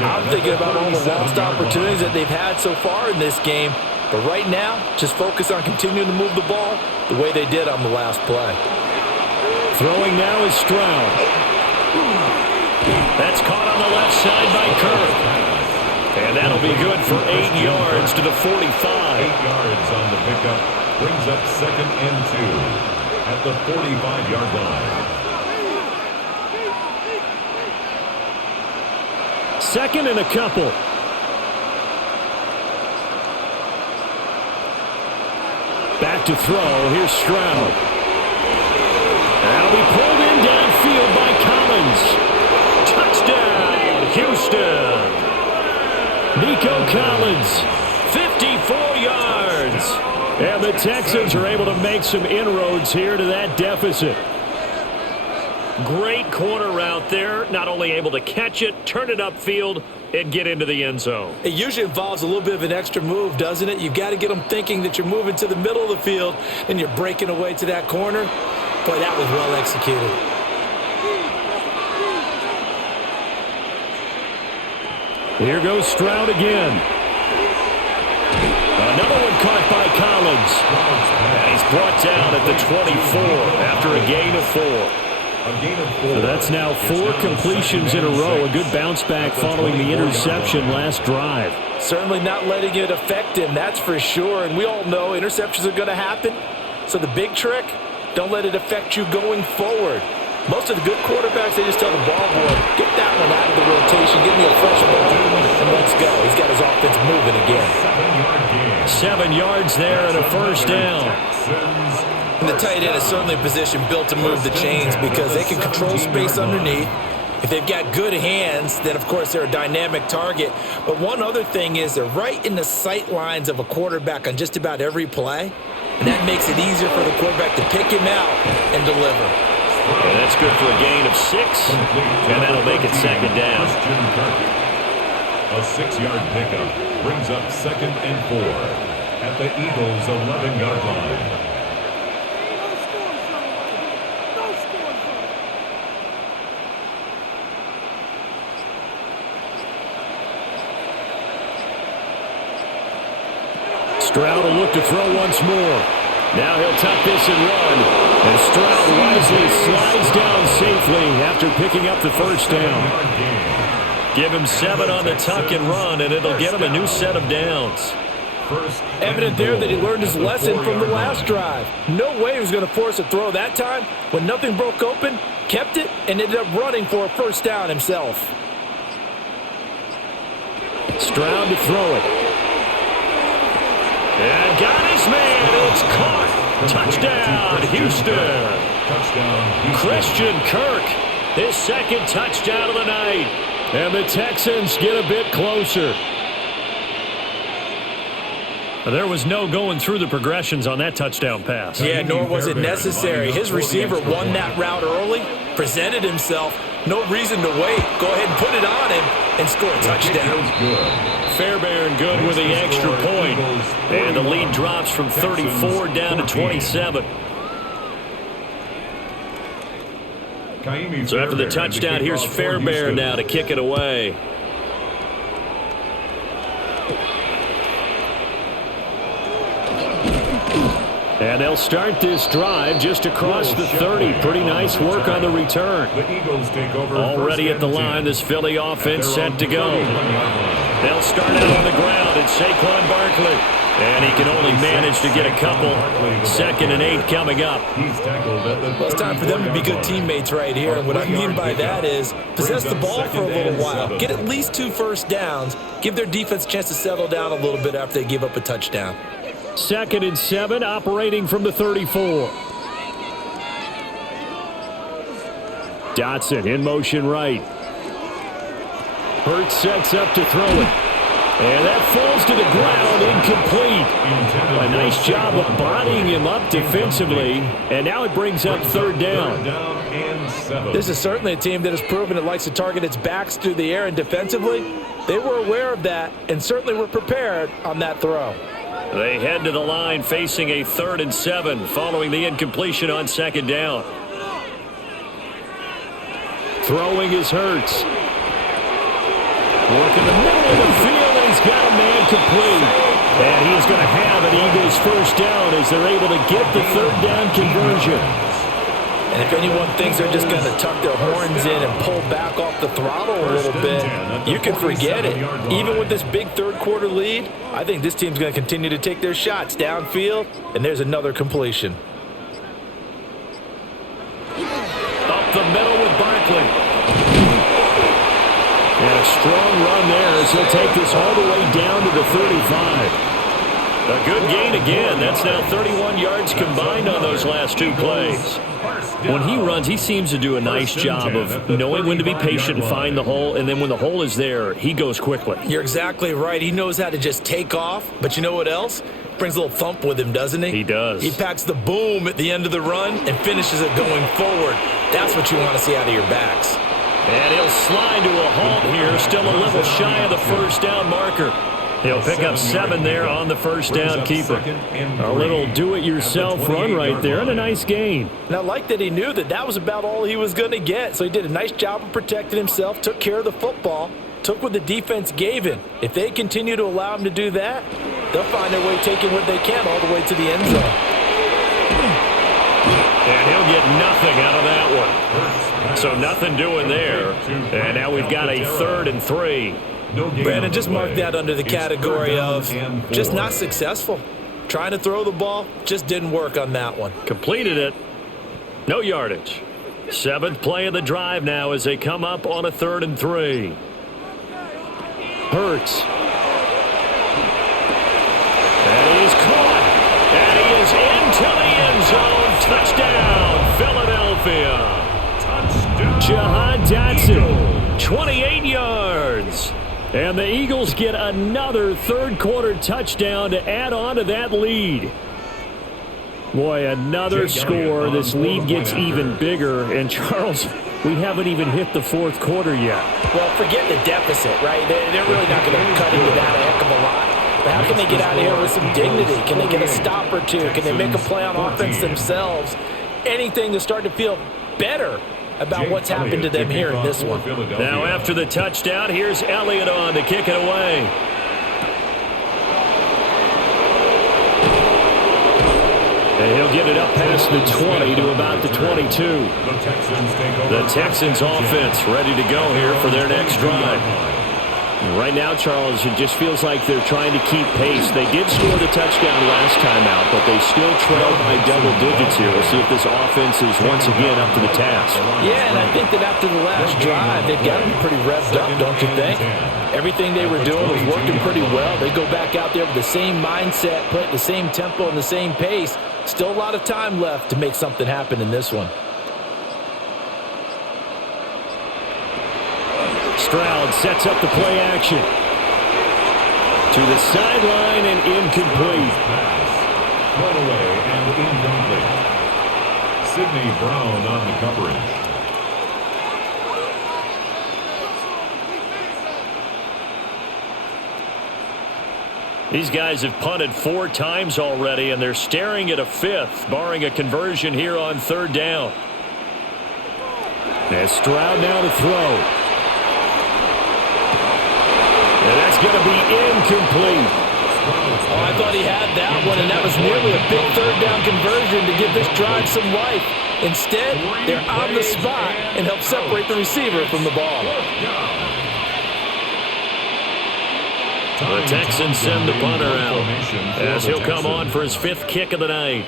I'm thinking about all the lost opportunities that they've had so far in this game. But right now, just focus on continuing to move the ball the way they did on the last play. Throwing now is Stroud. That's caught on the left side by Kirk. And that'll be good for 8 yards to the 45. 8 yards on the pickup. Brings up second and 2 at the 45-yard line. Second and a couple. Back to throw. Here's Stroud. That'll be pulled in downfield by Collins. Touchdown, Houston. Nico Collins, 54 yards. And the Texans are able to make some inroads here to that deficit. Great corner route there. Not only able to catch it, turn it upfield, and get into the end zone. It usually involves a little bit of an extra move, doesn't it? You've got to get them thinking that you're moving to the middle of the field and you're breaking away to that corner. Boy, that was well executed. Here goes Stroud again. Another one caught by Collins. And he's brought down at the 24 after a gain of 4. So that's now 4 completions in a row. A good bounce back following the interception last drive. Certainly not letting it affect him, that's for sure. And we all know interceptions are going to happen. So the big trick, don't let it affect you going forward. Most of the good quarterbacks, they just tell the ball boy, get that one out of the rotation, give me a fresh ball, and let's go. He's got his offense moving again. 7 yards there and a first down. And the tight end is certainly a position built to move the chains because they can control space underneath. If they've got good hands, then of course they're a dynamic target. But one other thing is they're right in the sight lines of a quarterback on just about every play. And that makes it easier for the quarterback to pick him out and deliver. And that's good for a gain of 6, and that'll make it second down. A 6-yard pickup brings up second and 4 at the Eagles' 11-yard line. Stroud will look to throw once more. Now he'll tuck this and run. And Stroud wisely slides down safely after picking up the first down. Give him 7 on the tuck and run, and it'll get him a new set of downs. Evident there that he learned his lesson from the last drive. No way he was going to force a throw that time. When nothing broke open, kept it, and ended up running for a first down himself. Stroud to throw it. And got his man. It's caught. Touchdown, Houston. Christian Kirk, his second touchdown of the night. And the Texans get a bit closer. There was no going through the progressions on that touchdown pass. Yeah, nor was it necessary. His receiver won that route early, presented himself. No reason to wait. Go ahead and put it on him and score a touchdown. Fairbairn good with the extra point. And the lead drops from 34 down to 27. So after the touchdown, here's Fairbairn now to kick it away. And they'll start this drive just across the 30. Pretty nice work on the return. Already at the line, this Philly offense set to go. They'll start out on the ground, and Saquon Barkley. And he can only manage to get a couple. 2nd and 8 coming up. Well, it's time for them to be good teammates right here. And what I mean by that is possess the ball for a little while. Get at least 2 first downs. Give their defense a chance to settle down a little bit after they give up a touchdown. 2nd and 7, operating from the 34. Dotson in motion right. Hurts sets up to throw it. And that falls to the ground, incomplete. A nice job of bodying him up defensively. And now it brings up 3rd down. This is certainly a team that has proven it likes to target its backs through the air, and defensively, they were aware of that and certainly were prepared on that throw. They head to the line facing a 3rd and 7 following the incompletion on 2nd down. Throwing is Hurts. Work in the middle of the field, and he's got a man complete. And he is going to have an Eagles first down as they're able to get the 3rd down conversion. And if anyone thinks they're just going to tuck their horns in and pull back off the throttle a little bit, you can forget it. Even with this big 3rd quarter lead, I think this team's going to continue to take their shots downfield, and there's another completion. Up the middle with Barkley. And a strong run there as he'll take this all the way down to the 35. A good gain again. That's now 31 yards combined on those last 2 plays. When he runs, he seems to do a nice job of knowing when to be patient and find the hole, and then when the hole is there, he goes quickly. You're exactly right. He knows how to just take off, but you know what else? Brings a little thump with him, doesn't he? He does. He packs the boom at the end of the run and finishes it going forward. That's what you want to see out of your backs. And he'll slide to a halt here, still a little shy of the first down marker. He'll pick up 7 there on the first down keeper. A little do-it-yourself run right there and a nice gain. And I like that he knew that that was about all he was going to get. So he did a nice job of protecting himself, took care of the football, took what the defense gave him. If they continue to allow him to do that, they'll find their way taking what they can all the way to the end zone. And he'll get nothing out of that one. So nothing doing there. And now we've got a 3rd and 3. Brandon, just mark that under the category of just not successful. Trying to throw the ball, just didn't work on that one. Completed it. No yardage. 7th play of the drive now as they come up on a 3rd and 3. Hurts. And he is caught. And he is into the end zone. Touchdown, Philadelphia. Jahan Dotson, 28 yards. And the Eagles get another 3rd quarter touchdown to add on to that lead. Boy, another score. This lead gets even bigger. And, Charles, we haven't even hit the 4th quarter yet. Well, forget the deficit, right? They're really not going to cut into that a heck of a lot. But how can they get out of here with some dignity? Can they get a stop or 2? Can they make a play on offense themselves? Anything to start to feel better about what's happened to them here in this one. Now after the touchdown, here's Elliott on to kick it away. And he'll get it up past the 20 to about the 22. The Texans offense ready to go here for their next drive. Right now, Charles, it just feels like they're trying to keep pace. They did score the touchdown last time out, but they still trail by double digits here. We'll see if this offense is once again up to the task. Yeah, and I think that after the last drive, they've got to be pretty revved up, don't you think? Everything they were doing was working pretty well. They go back out there with the same mindset, put the same tempo and the same pace. Still a lot of time left to make something happen in this one. Stroud sets up the play action. To the sideline and incomplete. Thrown away and incomplete. Sidney Brown on the coverage. These guys have punted 4 times already, and they're staring at a 5th, barring a conversion here on 3rd down. And Stroud now to throw. And that's going to be incomplete. Oh, I thought he had that one, and that was nearly a big 3rd down conversion to give this drive some life. Instead, they're on the spot and help separate the receiver from the ball. The Texans send the punter out as he'll come on for his 5th kick of the night.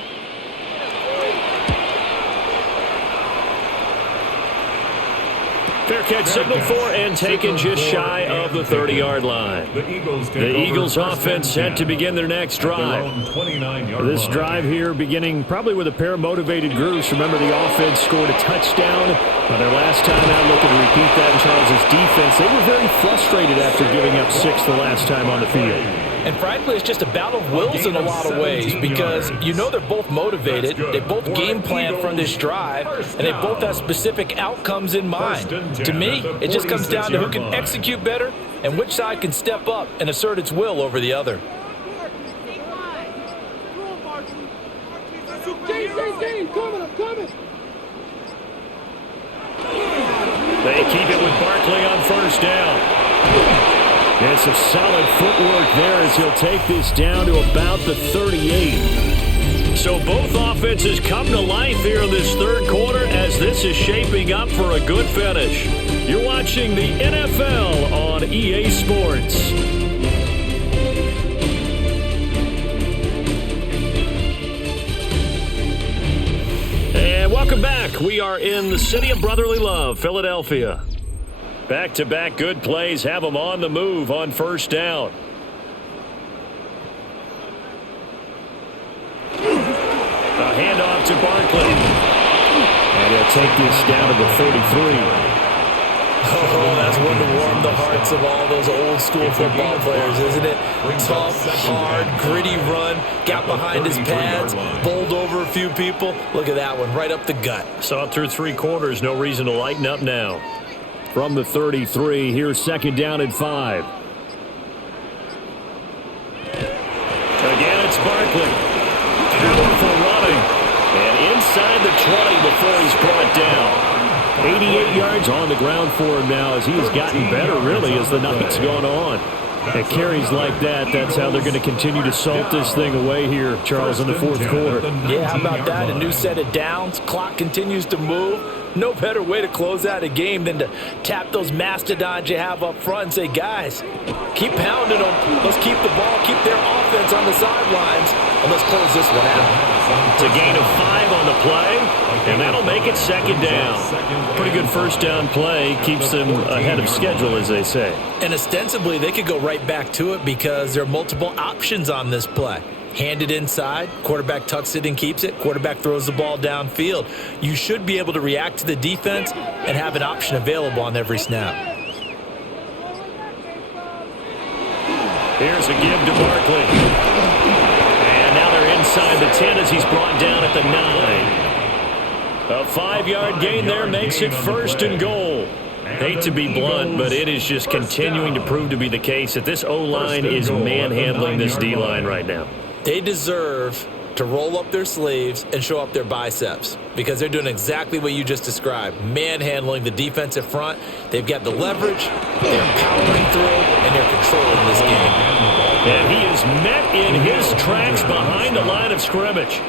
Fair catch signal for and taken just shy of the 30-yard line. The Eagles offense set to begin their next drive. This drive here beginning probably with a pair of motivated groups. Remember, the offense scored a touchdown on their last time out. Looking to repeat that in Charles's defense. They were very frustrated after giving up 6 the last time on the field. And frankly, it's just a battle of wills in a lot of ways because you know they're both motivated. They both game plan from this drive, and they both have specific outcomes in mind. To me, it just comes down to who can execute better and which side can step up and assert its will over the other. They keep it with Barkley on 1st down. And some solid footwork there as he'll take this down to about the 38. So both offenses come to life here in this 3rd quarter as this is shaping up for a good finish. You're watching the NFL on EA Sports. And welcome back. We are in the city of brotherly love, Philadelphia. Back-to-back good plays have them on the move on 1st down. A handoff to Barkley. And he'll take this down to the 33. Oh, that's one to warm the hearts of all those old-school football players, isn't it? Tough, hard, gritty run, got behind his pads, bowled over a few people. Look at that one, right up the gut. Saw it through 3 quarters, no reason to lighten up now. From the 33, here's 2nd down and 5. Again, it's Barkley. Powerful running. And inside the 20 before he's brought down. 88 yards on the ground for him now as he has gotten better, really, as the night's gone on. At carries like that, that's how they're going to continue to salt this thing away here, Charles, in the 4th quarter. Yeah, how about that? A new set of downs. Clock continues to move. No better way to close out a game than to tap those mastodons you have up front and say, guys, keep pounding them. Let's keep the ball, keep their offense on the sidelines, and let's close this one out. It's a gain of 5 on the play, and that'll make it 2nd down. Pretty good 1st down play. Keeps them ahead of schedule, as they say. And ostensibly, they could go right back to it because there are multiple options on this play. Handed inside, quarterback tucks it and keeps it, quarterback throws the ball downfield. You should be able to react to the defense and have an option available on every snap. Here's a give to Barkley. And now they're inside the 10 as he's brought down at the 9. A 5-yard gain there makes it 1st and goal. Hate to be blunt, but it is just continuing to prove to be the case that this O-line is manhandling this D-line right now. They deserve to roll up their sleeves and show up their biceps because they're doing exactly what you just described, manhandling the defensive front. They've got the leverage, they're powering through, and they're controlling this game. And he is met in his tracks behind the line of scrimmage.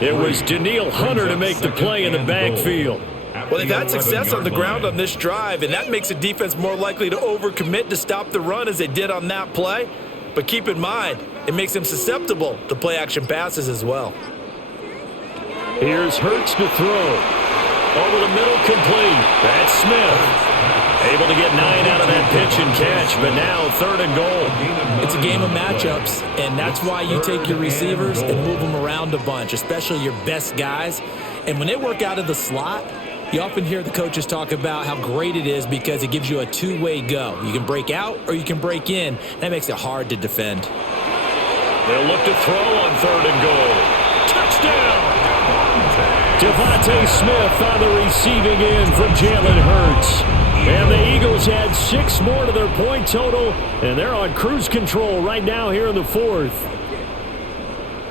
It was Daniil Hunter to make the play in the backfield. Well, they've had success on the ground on this drive, and that makes the defense more likely to overcommit to stop the run as they did on that play. But keep in mind, it makes them susceptible to play-action passes as well. Here's Hurts to throw. Over the middle, complete. That's Smith. Able to get 9 out of that pitch and catch, but now 3rd and goal. It's a game of matchups, and that's why you take your receivers and move them around a bunch, especially your best guys. And when they work out of the slot, you often hear the coaches talk about how great it is because it gives you a two-way go. You can break out or you can break in. That makes it hard to defend. They'll look to throw on 3rd and goal. Touchdown! Devontae Smith on the receiving end from Jalen Hurts. And the Eagles add 6 more to their point total, and they're on cruise control right now here in the 4th.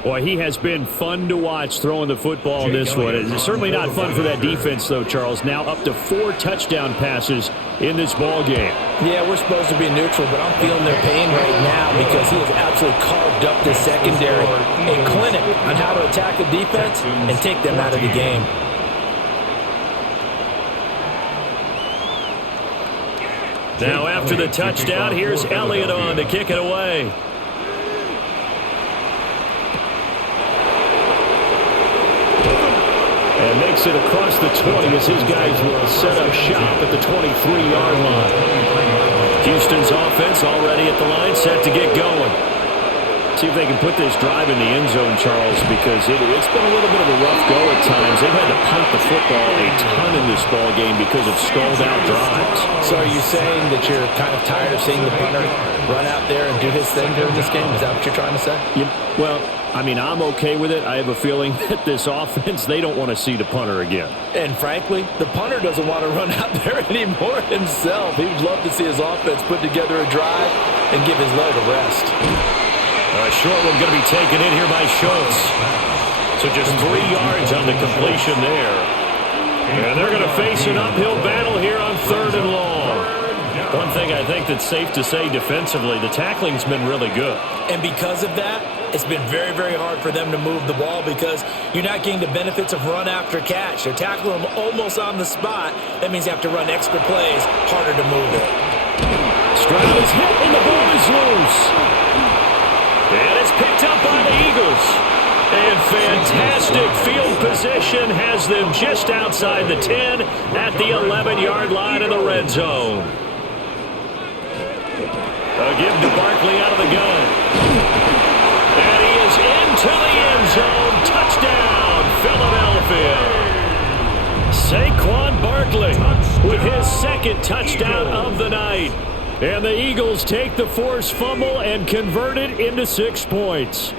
Boy, he has been fun to watch throwing the football in this one. It's certainly not fun for that defense, though, Charles. Now up to 4 touchdown passes in this ball game. Yeah, we're supposed to be neutral, but I'm feeling their pain right now because he has absolutely carved up this secondary. A clinic on how to attack the defense and take them out of the game. Now after the touchdown, here's Elliott on to kick it away. And makes it across the 20 as his guys will set up shop at the 23-yard line. Houston's offense already at the line, set to get going. See if they can put this drive in the end zone, Charles, because it's been a little bit of a rough go at times. They've had to punt the football a ton in this ball game because of stalled-out drives. So are you saying that you're kind of tired of seeing the punter run out there and do his thing during this game? Is that what you're trying to say? Yeah, well, I mean, I'm okay with it. I have a feeling that this offense, they don't want to see the punter again. And frankly, the punter doesn't want to run out there anymore himself. He'd love to see his offense put together a drive and give his leg a rest. A short one going to be taken in here by Schultz. So just 3 yards on the completion there. And they're going to face an uphill battle here on 3rd and long. One thing I think that's safe to say defensively, the tackling's been really good. And because of that, it's been very, very hard for them to move the ball because you're not getting the benefits of run after catch. They're tackling them almost on the spot. That means you have to run extra plays, harder to move it. Stroud is hit and the ball is loose. And it's picked up by the Eagles. And fantastic field position has them just outside the 10 at the 11-yard line in the red zone. A give to Barkley out of the gun. And he is into the end zone. Touchdown, Philadelphia. Saquon Barkley with his 2nd touchdown of the night. And the Eagles take the forced fumble and convert it into 6 points.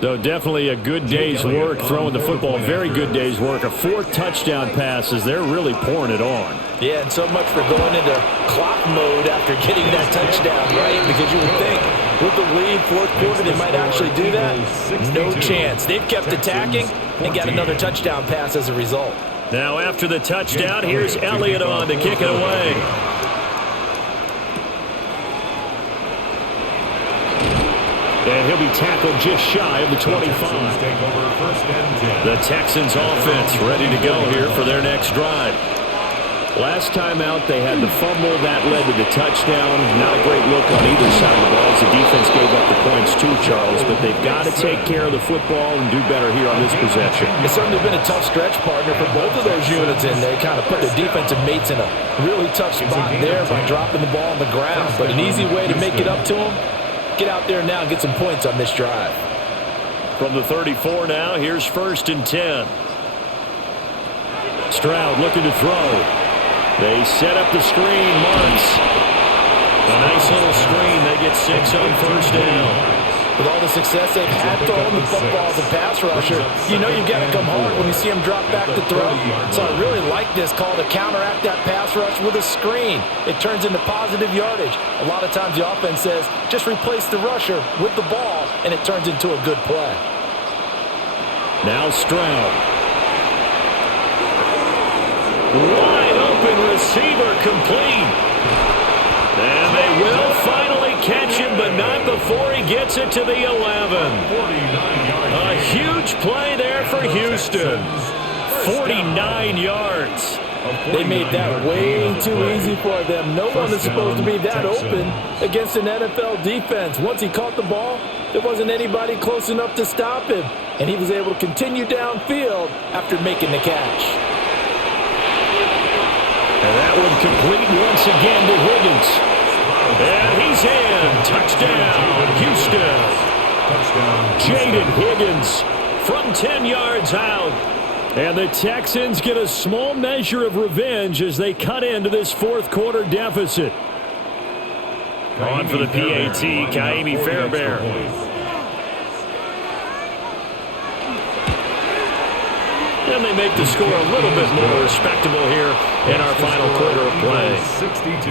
So definitely a good day's work throwing the football. Very good day's work. A 4th touchdown pass as they're really pouring it on. Yeah, and so much for going into clock mode after getting that touchdown, right? Because you would think with the lead, 4th quarter, they might actually do that. No chance. They've kept attacking and got another touchdown pass as a result. Now after the touchdown, here's Elliott on to kick it away. And he'll be tackled just shy of the 25. The Texans offense ready to go here for their next drive. Last time out, they had the fumble. That led to the touchdown. Not a great look on either side of the ball as the defense gave up the points too, Charles. But they've got to take care of the football and do better here on this possession. It's certainly been a tough stretch, partner, for both of those units in there. Kind of put their defensive mates in a really tough spot there by dropping the ball on the ground. But an easy way to make it up to them. Get out there now and get some points on this drive. From the 34 now, here's 1st and 10. Stroud looking to throw. They set up the screen. Marks. A nice little screen. They get 6 on 1st down. With all the success they've had throwing the football as a pass rusher, you know you've got to come hard when you see him drop back to throw. So I really like this call to counteract that pass rush with a screen. It turns into positive yardage. A lot of times the offense says, just replace the rusher with the ball, and it turns into a good play. Now Stroud. Wide open receiver complete. And they will finally catch him, but not before he gets it to the 11. A huge play there for Houston. 49 yards. They made that way too easy for them. No one is supposed to be that open against an NFL defense. Once he caught the ball, there wasn't anybody close enough to stop him, and he was able to continue downfield after making the catch. And that one complete once again to Higgins. And he's in. Touchdown, Houston. Jaden Higgins from 10 yards out. And the Texans get a small measure of revenge as they cut into this fourth quarter deficit. On for the PAT, Kaimi Fairbairn. And they make the score a little bit more respectable here in our final quarter of play. 62,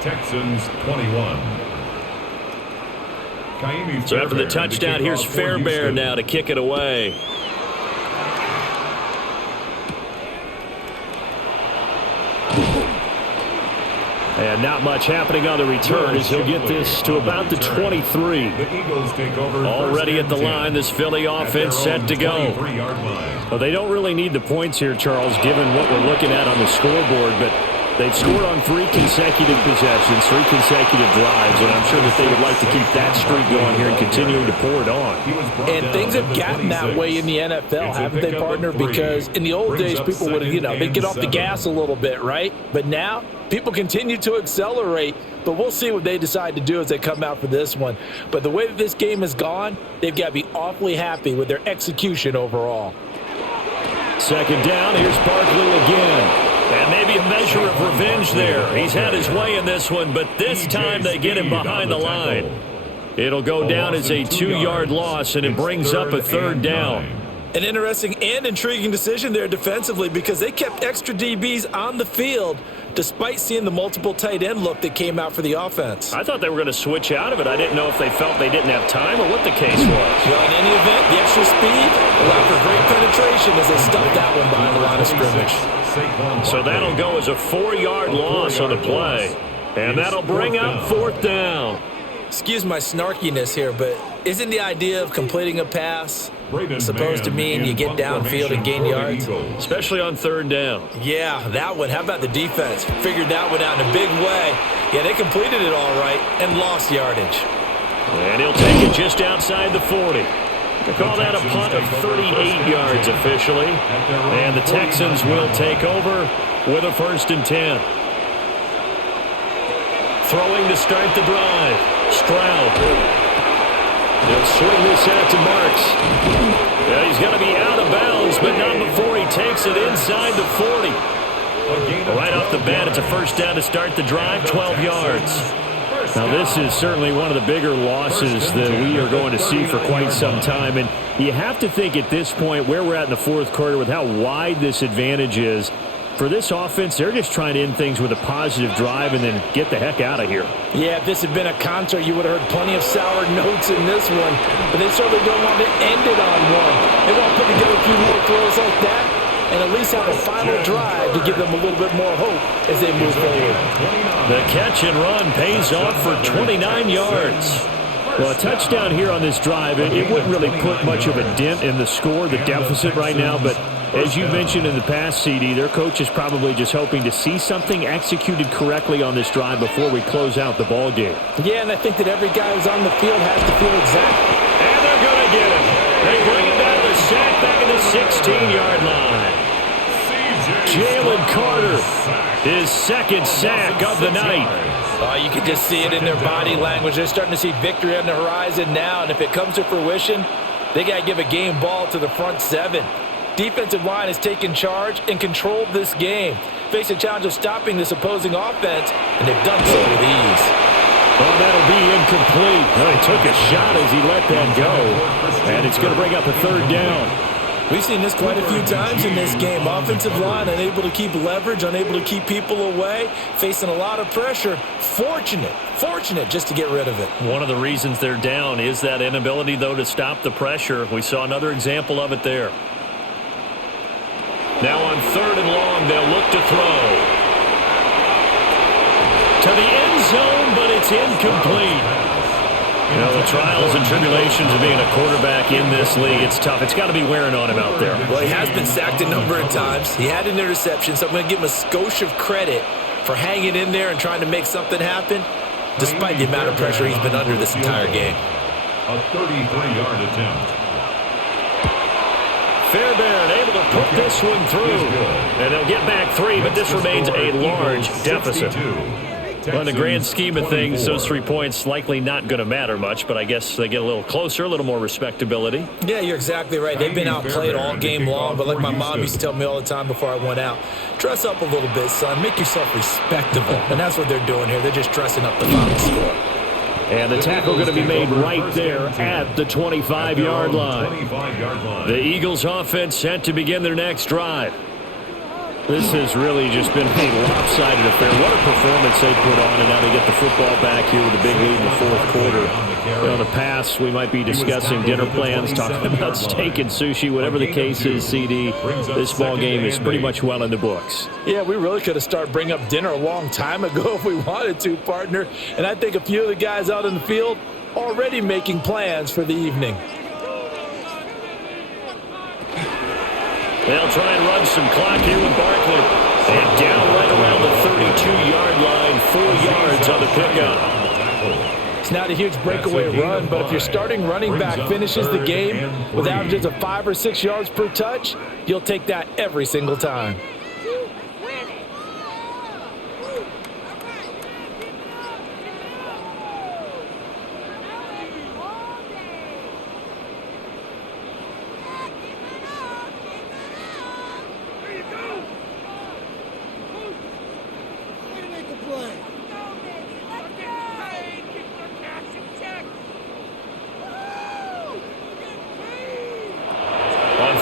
Texans 21. So after the touchdown, here's Fairbairn now to kick it away. And not much happening on the return as he'll get this to about the 23. Already at the line, this Philly offense set to go. Well, they don't really need the points here, Charles, given what we're looking at on the scoreboard, but they've scored on 3 consecutive possessions, 3 consecutive drives, and I'm sure that they would like to keep that streak going here and continuing to pour it on. And things have gotten that way in the NFL, haven't they, partner? Because in the old days, people would, they'd get off the gas a little bit, right? But now, people continue to accelerate, but we'll see what they decide to do as they come out for this one. But the way that this game has gone, they've got to be awfully happy with their execution overall. Second down, here's Barkley again. And maybe a measure of revenge there. He's had his way in this one, but this time they get him behind the line. It'll go down as a 2-yard loss, and it brings up a third down. An interesting and intriguing decision there defensively because they kept extra DBs on the field despite seeing the multiple tight end look that came out for the offense. I thought they were going to switch out of it. I didn't know if they felt they didn't have time or what the case was. Well, in any event, the extra speed allowed for great penetration as they stuffed that one behind the line of scrimmage. So that'll go as a 4-yard loss on the play. And that'll bring up fourth down. Excuse my snarkiness here, but isn't the idea of completing a pass supposed to mean you get downfield and gain yards? Especially on third down. Yeah, that one. How about the defense? Figured that one out in a big way. Yeah, they completed it all right and lost yardage. And he'll take it just outside the 40. They call that a punt of 38 yards officially. And the Texans will take over with a 1st and 10. Throwing to start the drive. Stroud. He'll swing this out to Marks. Yeah, he's going to be out of bounds, but not before he takes it inside the 40. Right off the bat, it's a 1st down to start the drive, 12 yards. Now, this is certainly one of the bigger losses that we are going to see for quite some time. And you have to think at this point where we're at in the fourth quarter with how wide this advantage is. For this offense, they're just trying to end things with a positive drive and then get the heck out of here. Yeah, if this had been a concert, you would have heard plenty of sour notes in this one. But they certainly don't want to end it on one. They want to put together a few more throws like that and at least have a final drive to give them a little bit more hope as they move forward. The catch and run pays off for 29 yards. Well, a touchdown here on this drive, it wouldn't really put much of a dent in the score, the deficit right now, but as you mentioned in the past, CD, their coach is probably just hoping to see something executed correctly on this drive before we close out the ball game. Yeah, and I think that every guy who's on the field has to feel exactly. And they're going to get him. They bring him down to the sack back at the 16-yard line. Jalen Carter, his 2nd sack of the night. Oh, you can just see it in their body language. They're starting to see victory on the horizon now, and if it comes to fruition, they got to give a game ball to the front 7. Defensive line has taken charge and controlled this game. Face a challenge of stopping this opposing offense, and they've done so with ease. Well, that'll be incomplete. Well, he took a shot as he let that go, and it's going to bring up a 3rd down. We've seen this quite a few times in this game. Offensive line unable to keep leverage, unable to keep people away, facing a lot of pressure. Fortunate just to get rid of it. One of the reasons they're down is that inability, though, to stop the pressure. We saw another example of it there. Now on 3rd and long, they'll look to throw. To the end zone, but it's incomplete. You know, the trials and tribulations of being a quarterback in this league, it's tough. It's got to be wearing on him out there. Well, he has been sacked a number of times. He had an interception, so I'm going to give him a skosh of credit for hanging in there and trying to make something happen, despite the amount of pressure he's been under this entire game. A 33-yard attempt. Fairbairn able to put this one through. And they'll get back 3, but this remains a large deficit. Well, in the grand scheme of things, those 3 points likely not going to matter much, but I guess they get a little closer, a little more respectability. Yeah, you're exactly right. They've been outplayed all game long, but like my mom used to tell me all the time before I went out, dress up a little bit, son. Make yourself respectable. And that's what they're doing here. They're just dressing up the final score. And the tackle going to be made right there at the 25-yard line. The Eagles offense set to begin their next drive. This has really just been a lopsided affair. What a performance they put on, and now they get the football back here with a big lead in the fourth quarter. You know, in the past, we might be discussing dinner plans, talking about steak and sushi, whatever the case is, CD. This ball game is pretty much well in the books. Yeah, we really could have started bringing up dinner a long time ago if we wanted to, partner. And I think a few of the guys out in the field already making plans for the evening. They'll try and run some clock here with Barkley. And down right around the 32-yard line, 4 yards on the pickup. It's not a huge breakaway run, but if your starting running back finishes the game with averages of 5 or 6 yards per touch, you'll take that every single time.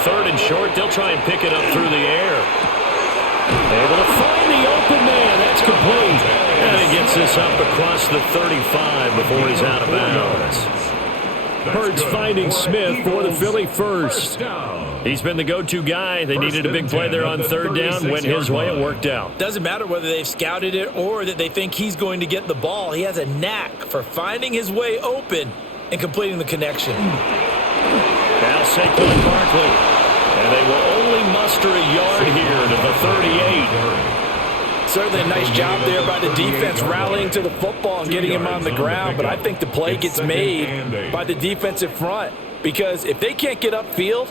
Third and short, they'll try and pick it up through the air. Able to find the open man. That's complete. And he gets this up across the 35 before he's out of bounds. Hurts finding Smith for the Philly first. He's been the go-to guy. They needed a big play there on third down. Went his way. It worked out. Doesn't matter whether they've scouted it or that they think he's going to get the ball. He has a knack for finding his way open and completing the connection. Now Saquon Barkley. And they will only muster a yard here to the 38. Certainly a nice job there by the defense rallying to the football and getting him on the ground. But I think the play gets made by the defensive front. Because if they can't get upfield,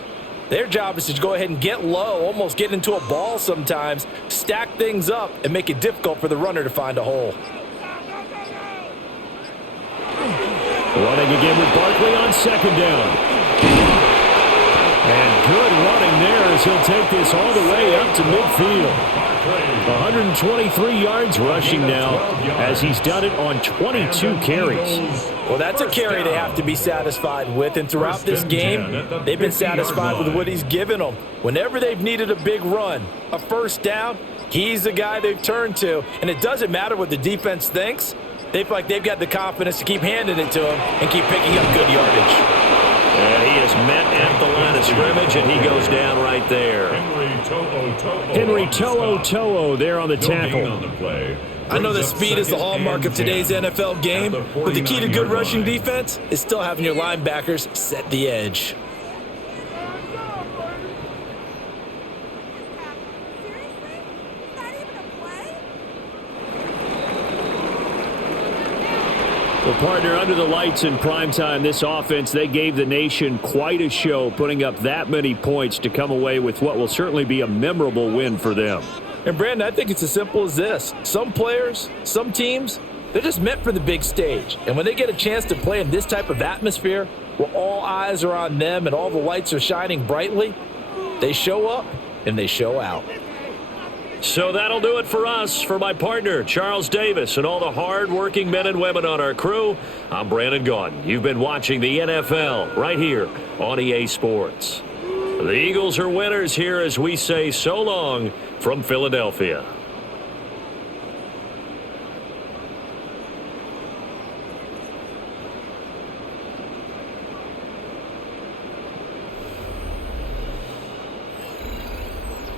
their job is to go ahead and get low, almost get into a ball sometimes, stack things up, and make it difficult for the runner to find a hole. Running again with Barkley on second down. And good running there as he'll take this all the way up to midfield. 123 yards rushing now as he's done it on 22 carries. Well, that's a carry they have to be satisfied with. And throughout this game, they've been satisfied with what he's given them. Whenever they've needed a big run, a first down, he's the guy they've turned to. And it doesn't matter what the defense thinks. They feel like they've got the confidence to keep handing it to him and keep picking up good yardage. And he is met at the line of scrimmage, and he goes down right there. Henry To'o there on the tackle. I know that speed is the hallmark of today's NFL game, but the key to good rushing defense is still having your linebackers set the edge. Well, partner, under the lights in primetime, this offense, they gave the nation quite a show, putting up that many points to come away with what will certainly be a memorable win for them. And, Brandon, I think it's as simple as this. Some players, some teams, they're just meant for the big stage. And when they get a chance to play in this type of atmosphere, where all eyes are on them and all the lights are shining brightly, they show up and they show out. So that'll do it for us. For my partner, Charles Davis, and all the hard-working men and women on our crew, I'm Brandon Gaudin. You've been watching the NFL right here on EA Sports. The Eagles are winners here as we say so long from Philadelphia.